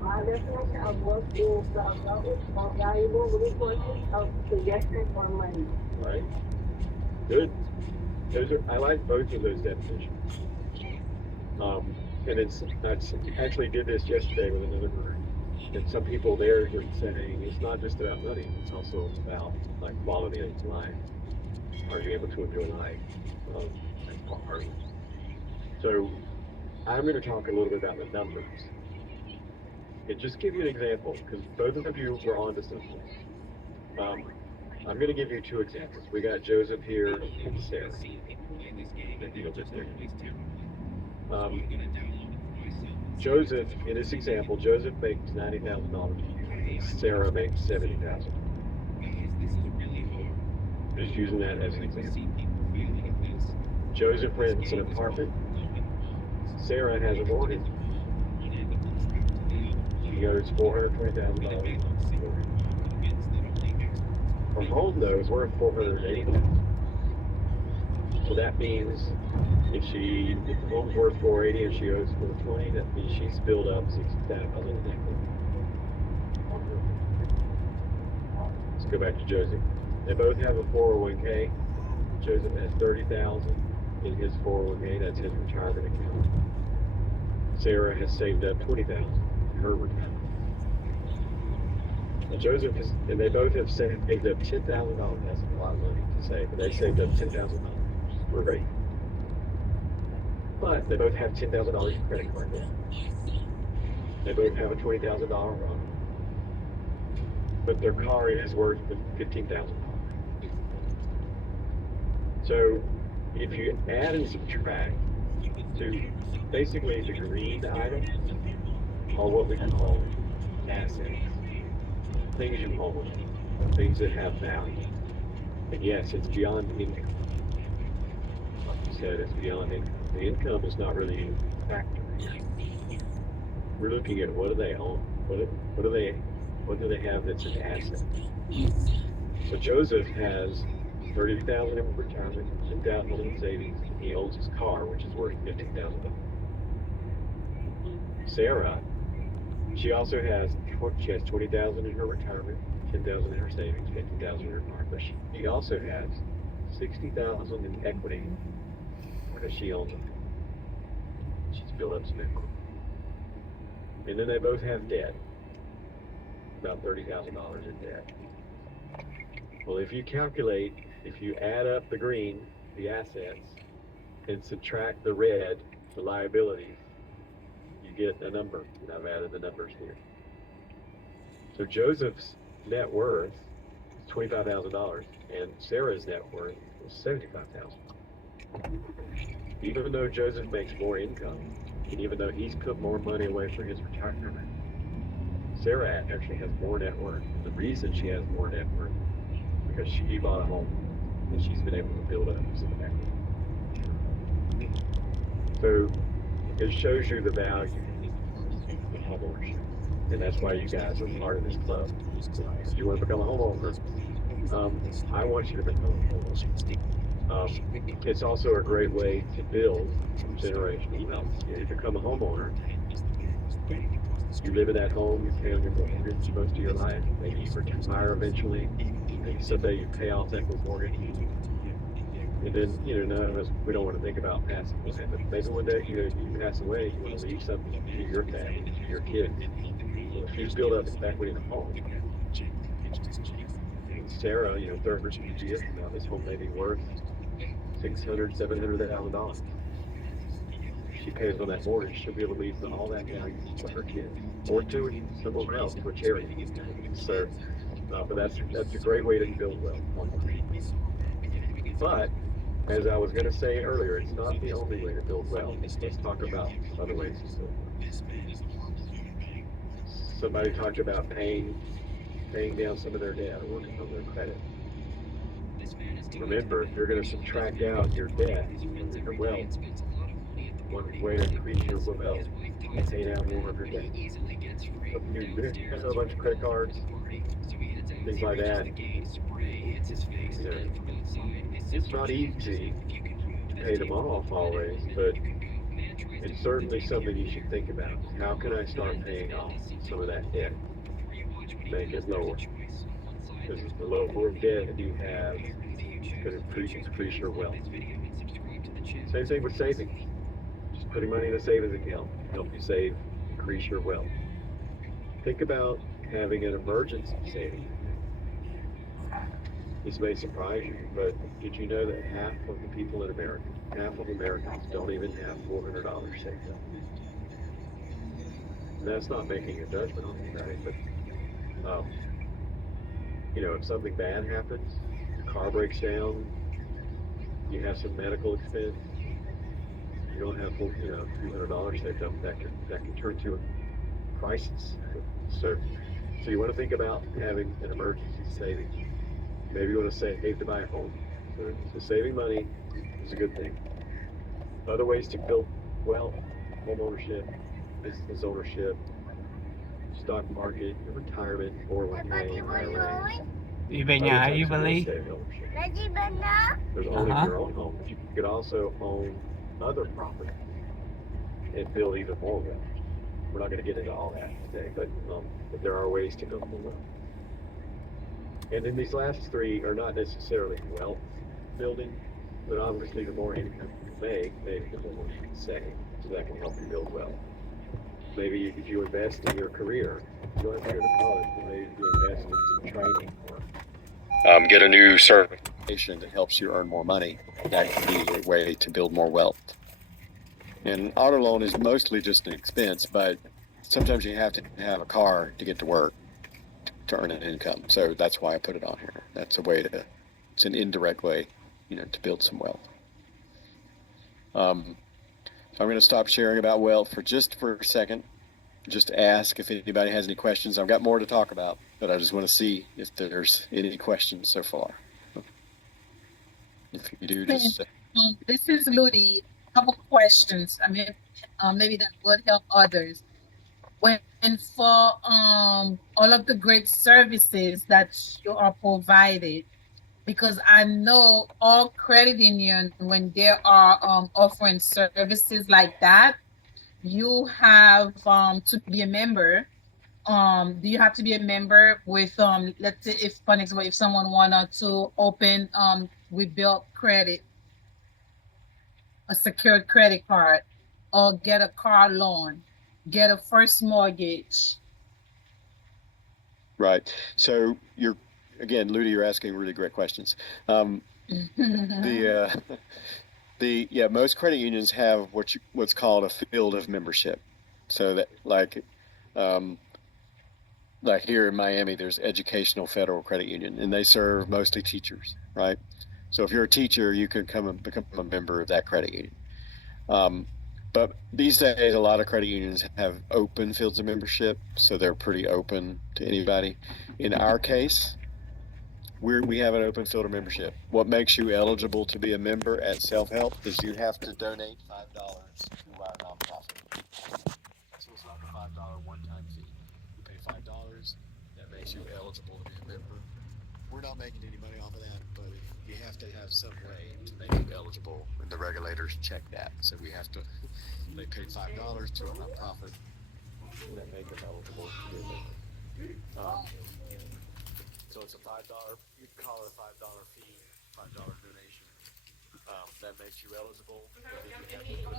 my definition of work is the abundance of valuable resources of suggestions or money. Right. Good. I like both of those definitions. And I actually did this yesterday with another group. And some people there were saying it's not just about money, it's also about like quality of life. Are you able to enjoy life? So I'm going to talk a little bit about the numbers. And just give you an example, because both of you were on to something. I'm going to give you 2 examples. We got Joseph here and Sarah. Joseph, in this example, Joseph makes $90,000 a year. Sarah makes $70,000. Just using that as an example. Joseph rents an apartment. Sarah has a mortgage. She owes $420,000. Her home, though, is worth $480,000. So that means if the home's worth $480,000 and she owes $420,000, that means she's built up $60,000. Let's go back to Joseph. They both have a 401k. Joseph has $30,000 in his 401k. That's his retirement account. Sarah has saved up $20,000 in her retirement. And they both have saved up $10,000. That's a lot of money to save, but they saved up $10,000. We're great. But they both have $10,000 in credit card debt. They both have a $20,000 loan. But their car is worth $15,000. So if you add and subtract to basically the green items are what we call assets. Things you own, things that have value. And yes, it's beyond income. Like you said, it's beyond income. The income is not really a factor. We're looking at what do they own? What do they have that's an asset? So Joseph has $30,000 in retirement, $10,000 in savings. He owns his car, which is worth $15,000. Sarah She also has 20,000 in her retirement, 10,000 in her savings, 50,000 in her farm. But she also has 60,000 in equity because she owns them. She's built up some equity. And then they both have debt, about $30,000 in debt. Well, if you add up the green, the assets, and subtract the red, the liabilities, you get a number. And I've added the numbers here. So Joseph's net worth is $25,000, and Sarah's net worth is $75,000. Even though Joseph makes more income, and even though he's put more money away for his retirement, Sarah actually has more net worth. The reason she has more net worth is because she bought a home and she's been able to build up some equity. So it shows you the value of homeownership. And that's why you guys are part of this club. If you want to become a homeowner, I want you to become a homeowner. It's also a great way to build generational wealth. You become a homeowner, you live in that home, you pay on your mortgage most of your life, maybe you retire eventually, maybe someday you pay off that mortgage. And then, none of us, we don't want to think about passing away, but maybe one day, you pass away, you want to leave something to your family, to your kids. Well, if you just build up equity in the home, Sarah, 30 years from now, this home may be worth $600,000, $700,000. She pays on that mortgage, she'll be able to leave all that value to her kids or to someone else, to a charity. So, but that's a great way to build wealth. But as I was going to say earlier, it's not the only way to build wealth. Let's talk about other ways to build wealth. Somebody talked about paying down some of their debt or working on their credit. Remember, if you're going to subtract out your debt from your wealth, one way to increase your wealth is pay down more of your debt. So if you have a bunch of credit cards, things like that, it's not easy to pay them off always, but it's certainly something you should think about. How can I start paying off some of that debt? Make it lower. Because the lower debt you have can increase your wealth. Same thing with savings. Just putting money in a savings account help you save, increase your wealth. Think about having an emergency savings. This may surprise you, but did you know that half of the people in America, half of Americans don't even have $400 saved up? And that's not making a judgment on anybody, but if something bad happens, your car breaks down, you have some medical expense, you don't have $200 saved up, that can turn to a crisis. So you want to think about having an emergency savings. Maybe you want to save to buy a home. So saving money is a good thing. Other ways to build wealth: home ownership, business ownership, stock market, retirement, 401k, IRA. Đi về nhà hả Evelyn? There's owning your own home. But you could also own other property and build even more wealth. We're not going to get into all that today, but there are ways to build more wealth. And then these last three are not necessarily wealth building, but obviously the more income you make, maybe the more you can save. So that can help you build wealth. Maybe if you invest in your career, you don't have to go to college, but maybe if you invest in some training or get a new certification that helps you earn more money. That can be a way to build more wealth. And auto loan is mostly just an expense, but sometimes you have to have a car to get to work to earn an income. So that's why I put it on here. That's a way it's an indirect way, to build some wealth. So I'm going to stop sharing about wealth for a second. Just ask if anybody has any questions. I've got more to talk about, but I just want to see if there's any questions so far. If you do, just this is Ludi. A couple questions. Maybe that would help others. And for all of the great services that you are provided, because I know all credit unions, when they are offering services like that, you have to be a member do you have to be a member with let's say if for example if someone wanted to open rebuild credit, a secured credit card, or get a car loan, get a first mortgage? Right. So you're asking really great questions. The most credit unions have what's called a field of membership. So that um, like here in Miami, there's Educational Federal Credit Union, and they serve mostly teachers, right? So if you're a teacher, you can come and become a member of that credit union. But these days, a lot of credit unions have open fields of membership, so they're pretty open to anybody. In our case, we have an open field of membership. What makes you eligible to be a member at Self Help is you have to donate $5 to our nonprofit. So it's not a $5 one-time fee. You pay $5, that makes you eligible to be a member. We're not making any money off of that, but you have to have some way to make you eligible, and the regulators check that. So they pay $5 to a nonprofit that make them eligible to be a member. So it's a $5, you can call it a $5 fee, $5 donation. That makes you eligible.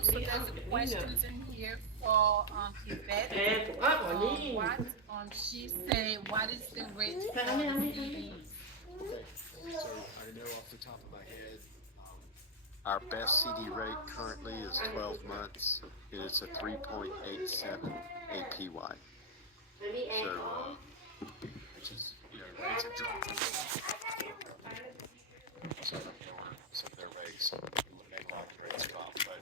So there's questions in here for Yvette. She say, what is the rate for CDs? Okay, so I know off the top of my head, our best CD rate currently is 12 months. It's a 3.87 APY. So, which is, it's a drop. Some of their rates would make a lot of rates drop, but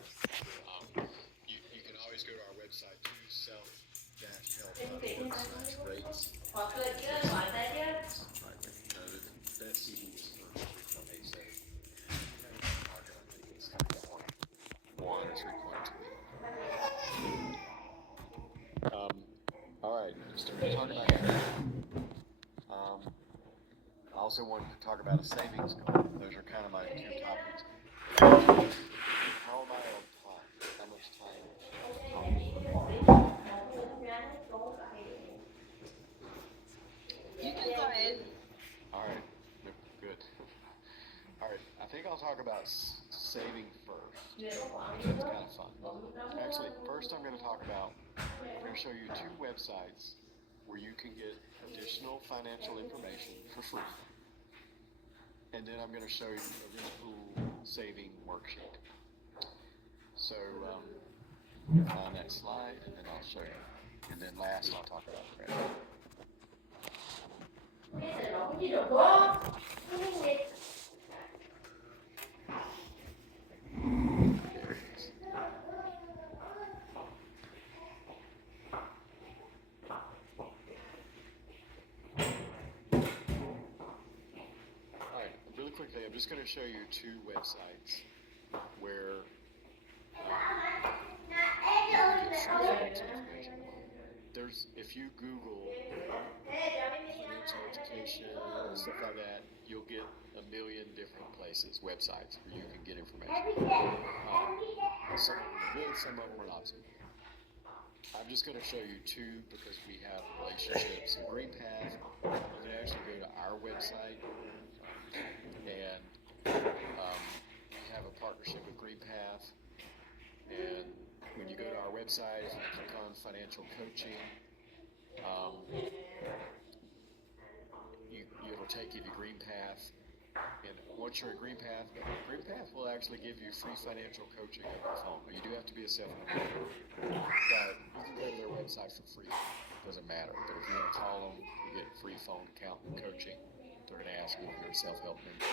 you can always go to our website to self-help.org/rates. That CD is for 3.87. It's kind of 1 or 3.2. All right, so we're talking about that. I also wanted to talk about a savings goal. Those are kind of my two topics. How am I on time? How much time? You can go ahead. All right, good. All right, I think I'll talk about saving first. It's kind of fun. Actually, first I'm going to show you 2 websites where you can get additional financial information for free. And then I'm going to show you a really cool saving worksheet. So on that slide, and then I'll show you. And then last, I'll talk about credit. Really quickly, I'm just going to show you 2 websites where if you Google financial education and stuff like that, you'll get a million different places, websites where you can get information. Some of them are good, some of them are not so good. I'm just going to show you 2 because we have relationships. So GreenPath, you can actually go to our website and have a partnership with GreenPath. And when you go to our website, if you click on financial coaching, it'll take you to GreenPath. And once you're at GreenPath will actually give you free financial coaching over the phone. But you do have to be a self-employed. But you can go to their website for free. It doesn't matter. But if you want to call them, you get free phone account and coaching. They're going to ask you if you're a self-help member.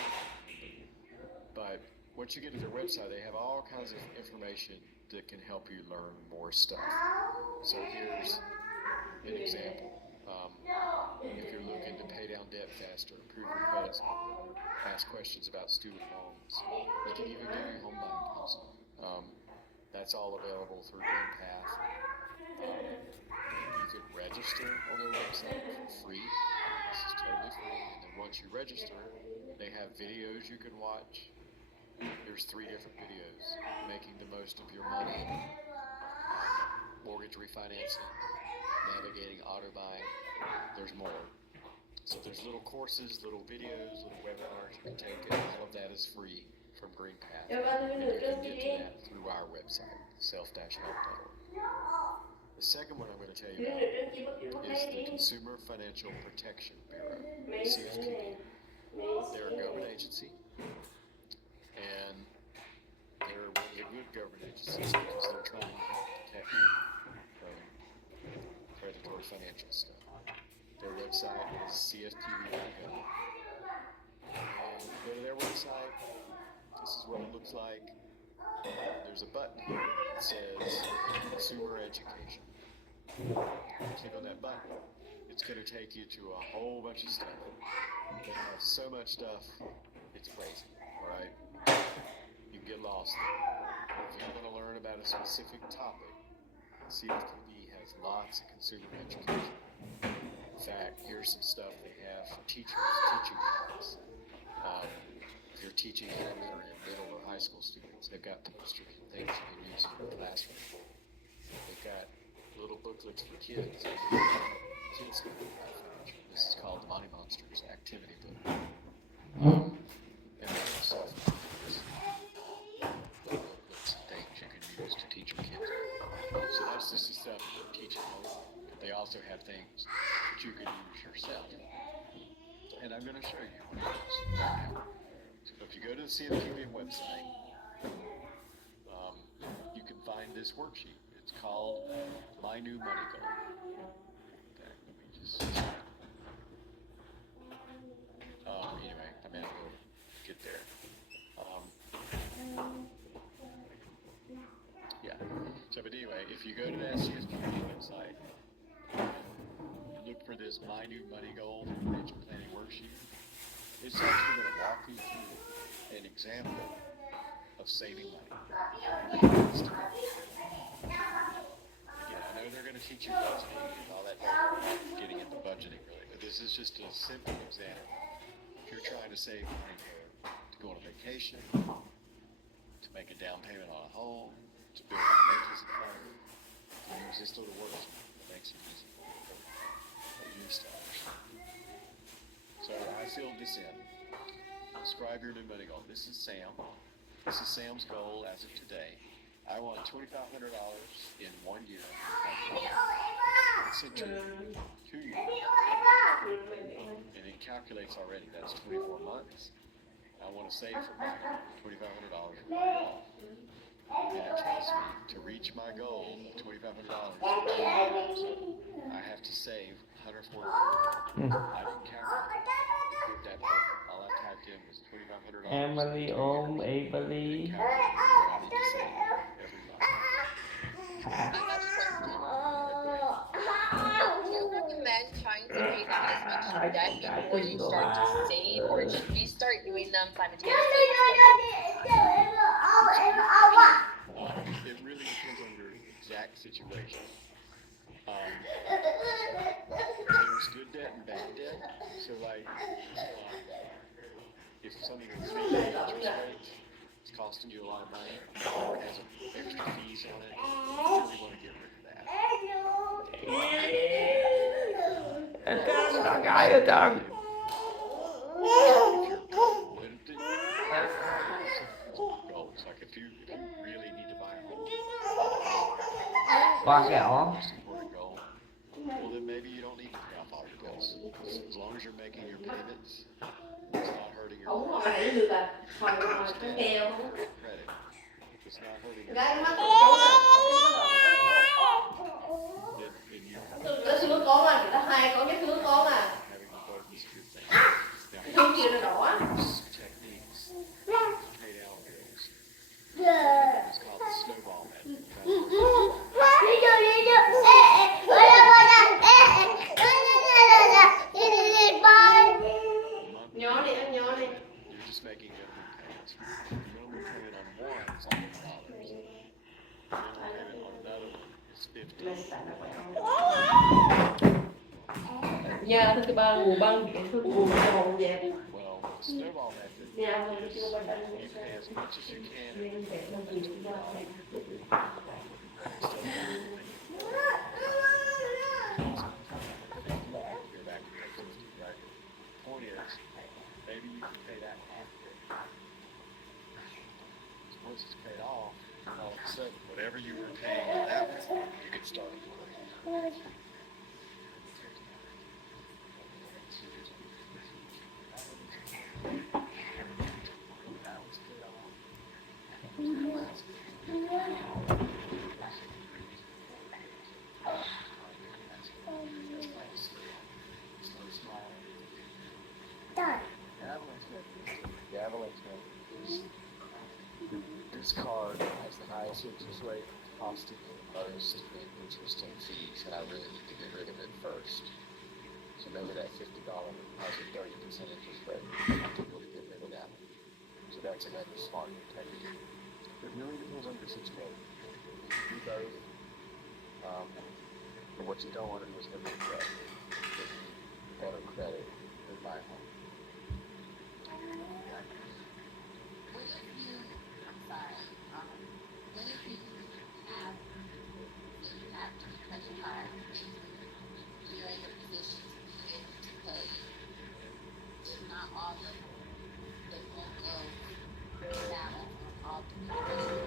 But once you get to their website, they have all kinds of information that can help you learn more stuff. So here's an example. If you're looking to pay down debt faster, improve your credit score, ask questions about student loans, you can even do home buying counseling. That's all available through GreenPath. You can register on their website for free. This is totally free. And then once you register, they have videos you can watch. There's 3 different videos. Making the most of your money, mortgage refinancing, navigating auto buying. There's more. So there's little courses, little videos, little webinars you can take, and all of that is free from GreenPath. And you can get to that through our website, self-help.org. The second one I'm going to tell you about is the Consumer Financial Protection Bureau, CFPB. They're a government agency, and they're really a good government agency because they're trying to protect you from predatory financial stuff. Their website is cftb.gov. And go to their website. This is what it looks like. There's a button here that says Consumer Education. Click on that button. It's going to take you to a whole bunch of stuff. They have so much stuff, it's crazy, alright? You can get lost there. If you want to learn about a specific topic, CFPB has lots of consumer education. In fact, here's some stuff they have for teachers, teaching class. If you're teaching elementary and middle or high school students, they've got posters and things you can use in your classroom. They've got little booklets for kids. Kids can learn about financial. This is called the Money Monsters Activity Book. And they have stuff for teachers. Booklets and things you can use to teach your kids. So that's just the stuff for teaching. But they also have things that you can use yourself. And I'm going to show you one of those right now. So if you go to the CFPB website, you can find this worksheet. It's called My New Money Goal. Okay, let me just. Anyway, I mean, we'll get there. Yeah. So, but anyway, if you go to the CFPB website, look for this My New Money Goal Financial Planning Worksheet. It's actually going to walk you through an example of saving money. Yeah, I know they're going to teach you budgeting and all that, getting into budgeting really, but this is just a simple example. If you're trying to save money to go on a vacation, to make a down payment on a home, to build an emergency fund, use this little worksheet that makes it easy for you to understand. So I filled this in. Describe your new money goal. This is Sam. This is Sam's goal as of today. I want $2,500 in 1 year. It's in 2 years. And it calculates already. That's 24 months. I want to save for my $2,500 and it tells me to reach my goal of $2,500 in 2 years, I have to save $140. I didn't calculate that. All I typed in was $2,500. Emily ôm Emily. Do you recommend trying to pay down as much debt before you start to save, or should we start doing them simultaneously? It really depends on your exact situation. There's good debt and bad debt. So like, if something is paying interest rates, it's costing you a lot of money, or it has extra fees on it, you really want to get rid of that. Goals, like if you really need to buy a home, Quá kẹo. goal, well then maybe you don't need to pay off all your bills. As long as you're making your payments, it's not hurting your credit. It's not hurting your techniques to pay down bills. It's called the snowball method. You're just making minimum payments. Minimum payment on one is $100. Minimum payment on another one is $50. Nhà thứ ba ngủ băng cái thứ ngủ hồn dẹp. Well, the snowball method is you pay as much as you can. whatever you were paying on that one, you could start. This card has the highest interest rate, costing me the most in interest and fees, and I really need to get rid of it first. So maybe that $50 has a 30% interest rate. I can really get rid of that one. So that's another smart technique. It really depends on your situation. Do both. But what you don't want to do is have credit. Better credit than buy a home. What if you, I'm sorry, what if you have two credit cards, you're in a position to be able to pay, if not all of the bulk of the balance on all three credit cards?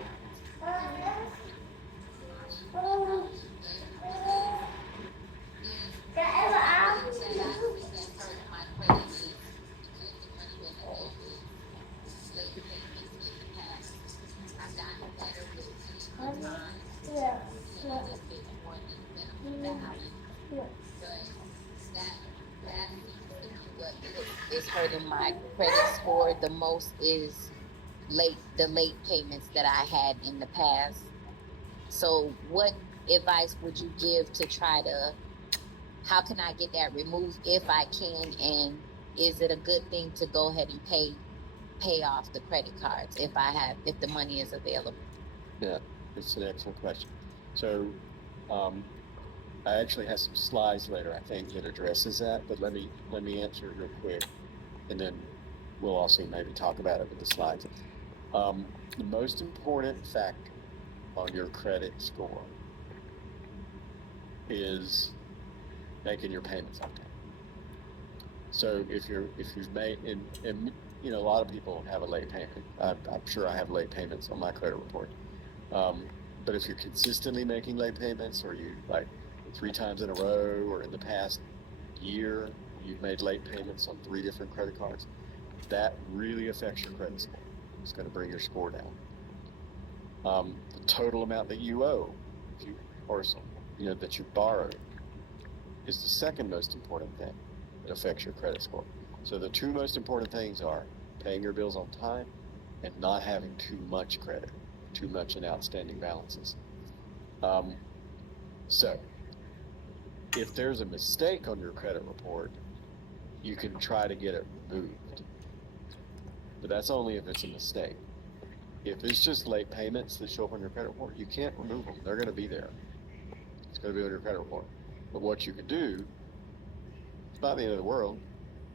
I've gotten better with time. A little bit more than minimum balance. But that seems to be what is hurting my credit score the most is the late payments that I had in the past. So what advice would you give to try to, how can I get that removed if I can, and is it a good thing to go ahead and pay off the credit cards if the money is available? Yeah, it's an excellent question. So I actually have some slides later, I think, that addresses that, but let me answer it real quick, and then we'll also maybe talk about it with the slides. The most important factor on your credit score is making your payments on time. So if you've made, and you know, a lot of people have a late payment. I'm sure I have late payments on my credit report. But if you're consistently making late payments, or you like 3 times in a row, or in the past year, you've made late payments on 3 different credit cards, that really affects your credit score. It's going to bring your score down. The total amount that you owe, that you borrowed, is the second most important thing that affects your credit score. So the 2 most important things are paying your bills on time and not having too much credit, too much in outstanding balances. So if there's a mistake on your credit report, you can try to get it removed. But that's only if it's a mistake. If it's just late payments that show up on your credit report, you can't remove them. They're going to be there. It's going to be on your credit report. But what you can do, it's not the end of the world.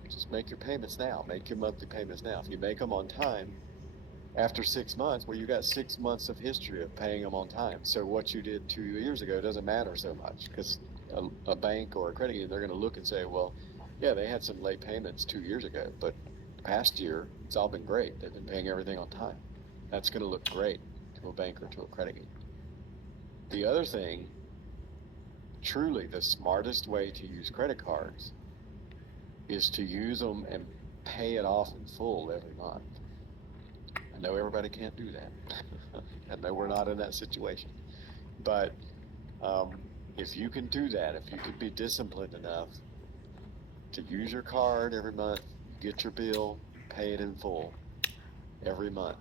Just make your payments now. Make your monthly payments now. If you make them on time, after 6 months, well, you got 6 months of history of paying them on time. So what you did 2 years ago doesn't matter so much, because a bank or a credit union, they're going to look and say, well, yeah, they had some late payments 2 years ago, but past year, it's all been great. They've been paying everything on time. That's going to look great to a bank or to a credit union. The other thing, truly the smartest way to use credit cards is to use them and pay it off in full every month. I know everybody can't do that. I know we're not in that situation. But if you can do that, if you could be disciplined enough to use your card every month, get your bill, pay it in full every month,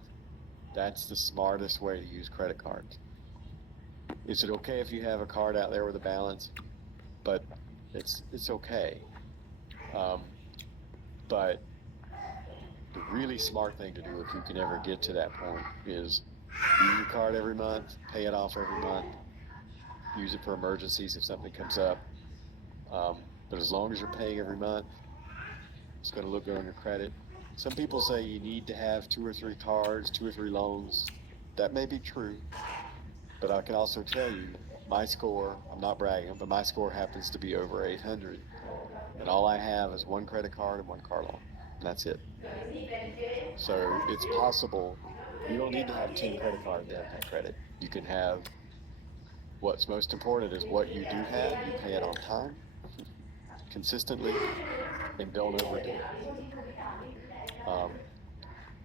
that's the smartest way to use credit cards. Is it okay if you have a card out there with a balance? But it's okay. But the really smart thing to do, if you can ever get to that point, is use your card every month, pay it off every month, use it for emergencies if something comes up. But as long as you're paying every month, it's going to look good on your credit. Some people say you need to have 2 or 3 cards, 2 or 3 loans. That may be true, but I can also tell you my score, I'm not bragging, but my score happens to be over 800, and all I have is 1 credit card and 1 car loan, and that's it. So it's possible. You don't need to have 10 credit cards to have that credit. You can have, what's most important is what you do have, you pay it on time, consistently, and don't overdo it.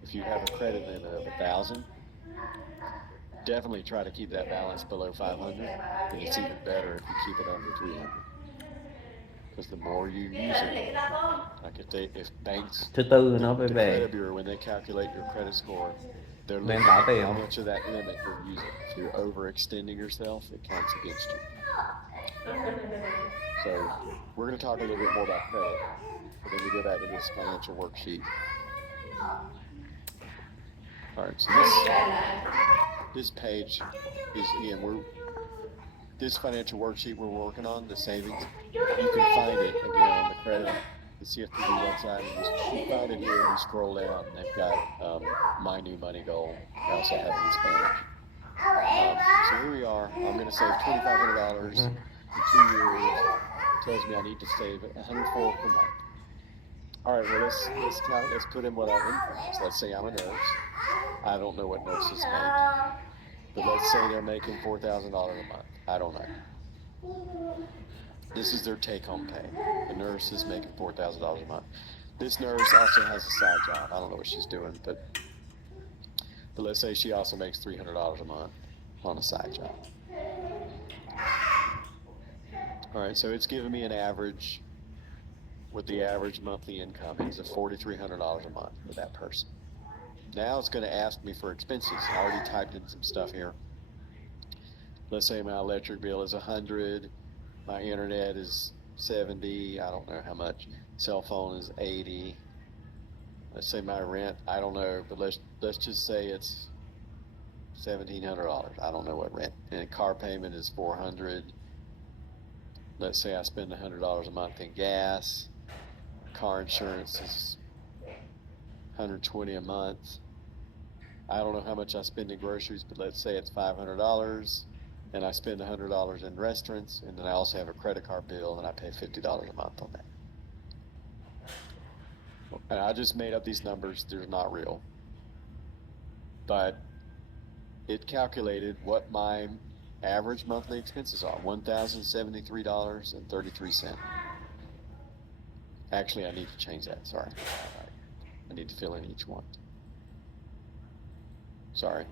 If you have a credit limit of 1,000, definitely try to keep that balance below 500, and it's even better if you keep it under 300. Because the more you use it, like if banks, Thứ tư nó the phải credit về bureau, when they calculate your credit score, they're lên looking trả at tiền how không? much of that limit you're using. If you're overextending yourself, it counts against you. So we're going to talk a little bit more about credit, but then we go back to this financial worksheet. All right, so this page is, again, this financial worksheet we're working on, the savings, you can find it again on the credit, the CFPB website. You find it here and you scroll down, and they've got My New Money Goal. They also have it in Spanish. So here we are. I'm going to save $2,500 in 2 years. It tells me I need to save $104 per month. All right, well, let's put in what our income is. Let's say I'm a nurse. I don't know what nurses make, but let's say they're making $4,000 a month. I don't know. This is their take-home pay. The nurse is making $4,000 a month. This nurse also has a side job. I don't know what she's doing, but let's say she also makes $300 a month on a side job. All right, so it's giving me an average, what the average monthly income is, of $4,300 a month for that person. Now it's going to ask me for expenses. I already typed in some stuff here. Let's say my electric bill is $100, my internet is $70, I don't know how much. Cell phone is $80. Let's say my rent, I don't know, but let's just say it's $1,700. I don't know what rent. And car payment is $400. Let's say I spend $100 a month in gas. Car insurance is $120 a month. I don't know how much I spend in groceries, but let's say it's $500, and I spend $100 in restaurants, and then I also have a credit card bill, and I pay $50 a month on that. And I just made up these numbers. They're not real. But it calculated what my average monthly expenses are, $1,073.33. Actually, I need to change that. Sorry. I need to fill in each one. Sorry.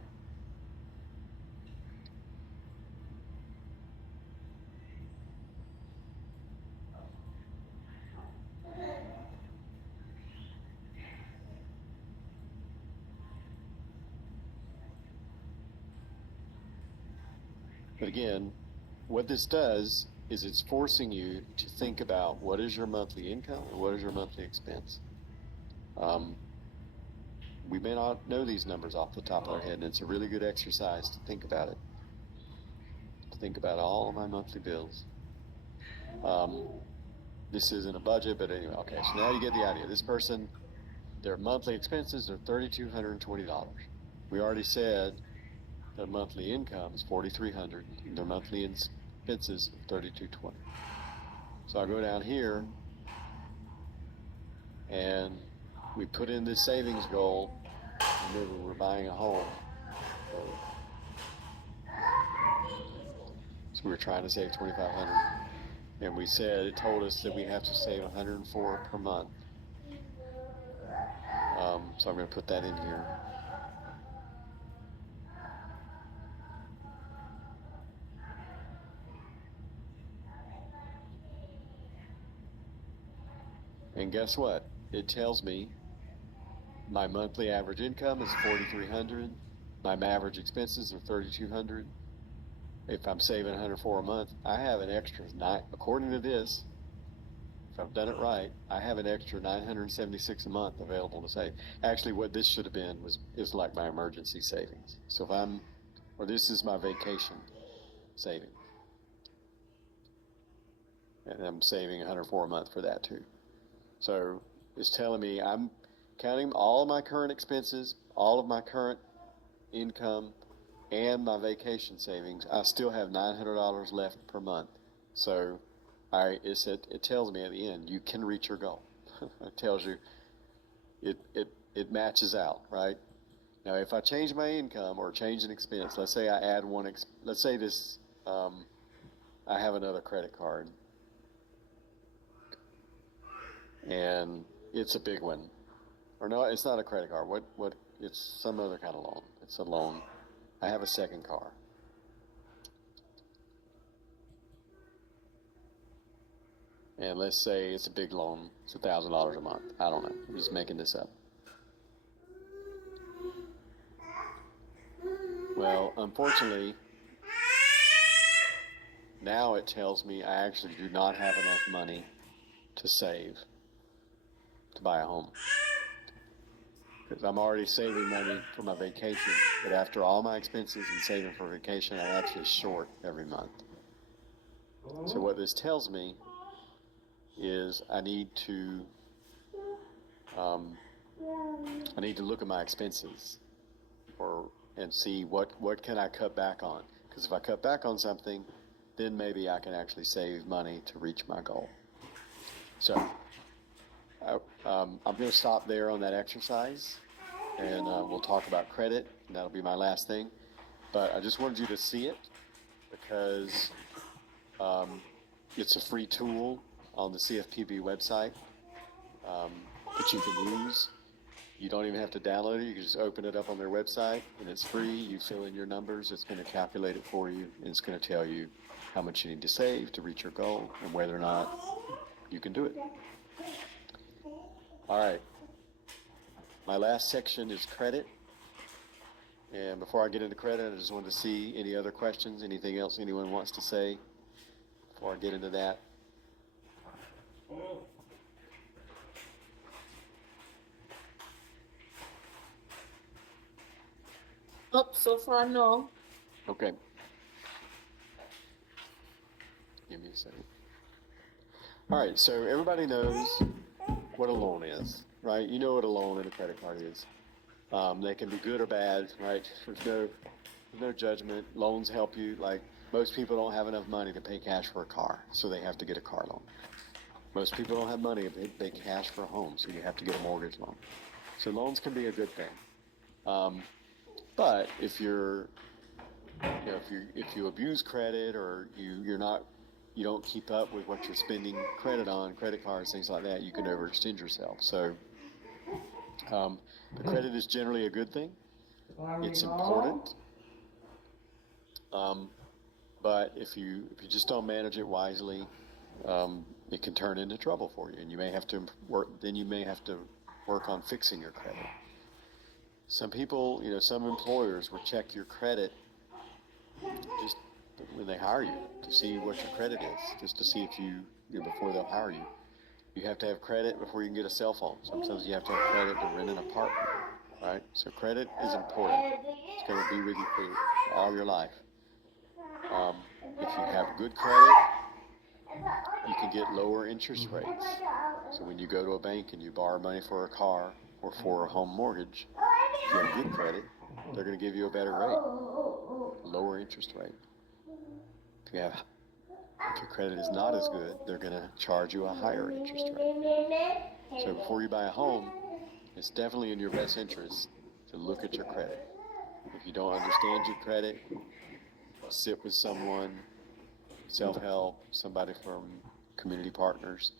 But again, what this does is it's forcing you to think about what is your monthly income and what is your monthly expense. We may not know these numbers off the top of our head, and it's a really good exercise to think about it. To think about all of my monthly bills. This isn't a budget, but anyway, okay, so now you get the idea. This person, their monthly expenses are $3,220. We already said their monthly income is $4,300, and their monthly expenses are $3,220. So I go down here, and we put in this savings goal. Remember, we're buying a home. So we were trying to save $2,500, and we said, it told us that we have to save $104 per month. So I'm going to put that in here. And guess what? It tells me my monthly average income is $4,300. My average expenses are $3,200. If I'm saving $104 a month, I have an extra according to this, if I've done it right, I have an extra $976 a month available to save. Actually, what this should have been is like my emergency savings. So if this is my vacation saving. And I'm saving $104 a month for that too. So it's telling me I'm counting all of my current expenses, all of my current income, and my vacation savings. I still have $900 left per month. So it tells me at the end, you can reach your goal. It tells you, it matches out, right? Now, if I change my income or change an expense, let's say I add let's say this, I have another credit card, and it's a big one. Or no, it's not a credit card. It's some other kind of loan. It's a loan. I have a second car. And let's say it's a big loan. It's $1,000 a month. I don't know. I'm just making this up. Well, unfortunately, now it tells me I actually do not have enough money to save to buy a home. Because I'm already saving money for my vacation, but after all my expenses and saving for vacation, I'm actually short every month. So what this tells me is I need to look at my expenses and see what can I cut back on. Because if I cut back on something, then maybe I can actually save money to reach my goal. So I'm going to stop there on that exercise, and we'll talk about credit, and that'll be my last thing. But I just wanted you to see it because it's a free tool on the CFPB website that you can use. You don't even have to download it. You can just open it up on their website, and it's free. You fill in your numbers. It's going to calculate it for you, and it's going to tell you how much you need to save to reach your goal and whether or not you can do it. All right. My last section is credit. And before I get into credit, I just wanted to see any other questions, anything else anyone wants to say before I get into that. Oh, so far no. Okay. Give me a second. All right, so everybody knows what a loan is, right? You know what a loan and a credit card is. They can be good or bad, right? There's no judgment. Loans help you. Like, most people don't have enough money to pay cash for a car, so they have to get a car loan. Most people don't have money to pay cash for a home, so you have to get a mortgage loan. So loans can be a good thing. But if you abuse credit or you don't keep up with what you're spending credit on, credit cards, things like that, you can overextend yourself. So the credit is generally a good thing. It's important. But if you just don't manage it wisely, it can turn into trouble for you, and you may have to work on fixing your credit. Some people, some employers will check your credit just when they hire you to see what your credit is, just to see if before they'll hire you. You have to have credit before you can get a cell phone. Sometimes you have to have credit to rent an apartment, right? So credit is important. It's going to be with you for all your life. If you have good credit, you can get lower interest rates. So when you go to a bank and you borrow money for a car or for a home mortgage, if you have good credit, they're going to give you a better rate, a lower interest rate. If your credit is not as good, they're going to charge you a higher interest rate. So before you buy a home, it's definitely in your best interest to look at your credit. If you don't understand your credit, sit with someone, self-help, somebody from community partners.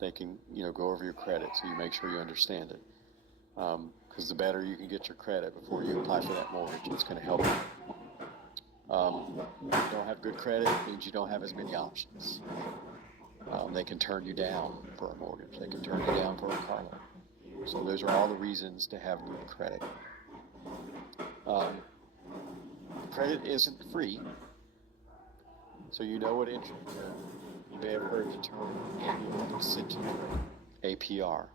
They can, go over your credit so you make sure you understand it. Because the better you can get your credit before you apply for that mortgage, it's going to help you. If you don't have good credit, it means you don't have as many options. They can turn you down for a mortgage. They can turn you down for a car loan. So those are all the reasons to have good credit. Credit isn't free, so you know what interest. You may have heard the term annual percentage rate, APR.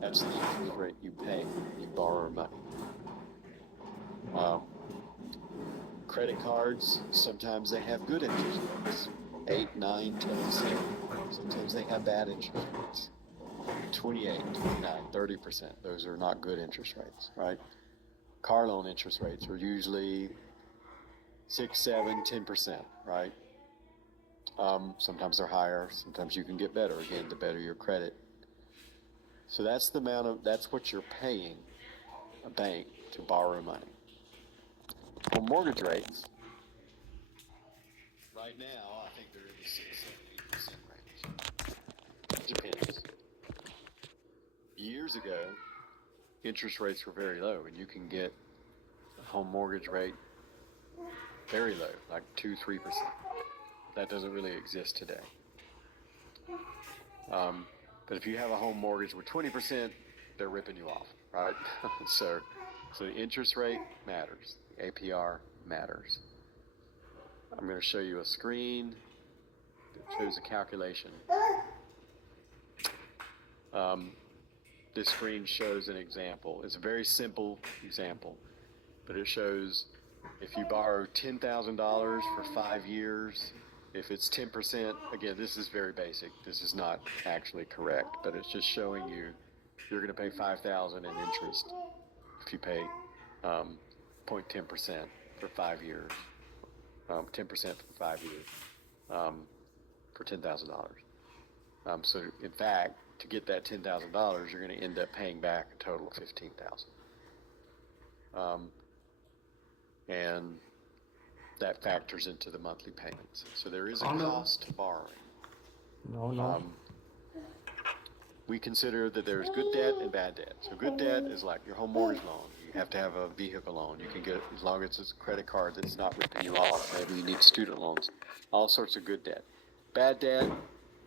That's the interest rate you pay when you borrow money. Credit cards, sometimes they have good interest rates, 8, 9, 10%. Sometimes they have bad interest rates, 28, 29, 30%. Those are not good interest rates, right? Car loan interest rates are usually 6, 7, 10%, right? Sometimes they're higher. Sometimes you can get better. Again, the better your credit. So that's what you're paying a bank to borrow money. Home mortgage rates, right now, I think they're in the 6-7% range. It depends. Years ago, interest rates were very low, and you can get a home mortgage rate very low, like 2-3%. That doesn't really exist today. But if you have a home mortgage with 20%, they're ripping you off, right? So the interest rate matters. The APR matters. I'm going to show you a screen that shows a calculation. This screen shows an example. It's a very simple example, but it shows if you borrow $10,000 for 5 years, if it's 10%, again, this is very basic. This is not actually correct, but it's just showing you you're going to pay $5,000 in interest if you pay 0.10% for 5 years, 10% for 5 years for $10,000. So in fact, to get that $10,000, you're going to end up paying back a total of $15,000. And that factors into the monthly payments. So there is a cost to borrowing. No. We consider that there's good debt and bad debt. So good debt is like your home mortgage loan. You have to have a vehicle loan. You can get it as long as it's a credit card that's not ripping you off. Maybe you need student loans. All sorts of good debt. Bad debt,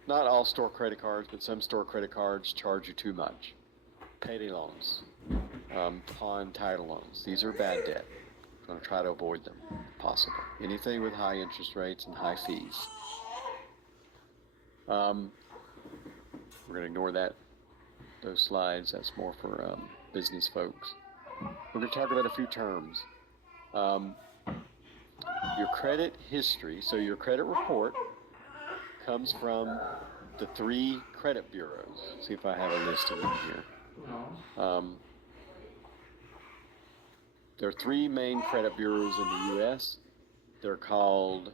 not all store credit cards, but some store credit cards charge you too much. Payday loans, pawn title loans. These are bad debt. I'm going to try to avoid them, if possible. Anything with high interest rates and high fees. We're going to ignore those slides. That's more for business folks. We're going to talk about a few terms. Your credit history, so your credit report comes from the 3 credit bureaus. See if I have a list of them here. There are 3 main credit bureaus in the U.S. They're called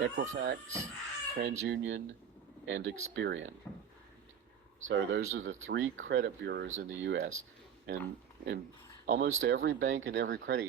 Equifax, TransUnion, and Experian. So those are the 3 credit bureaus in the U.S. And almost every bank and every credit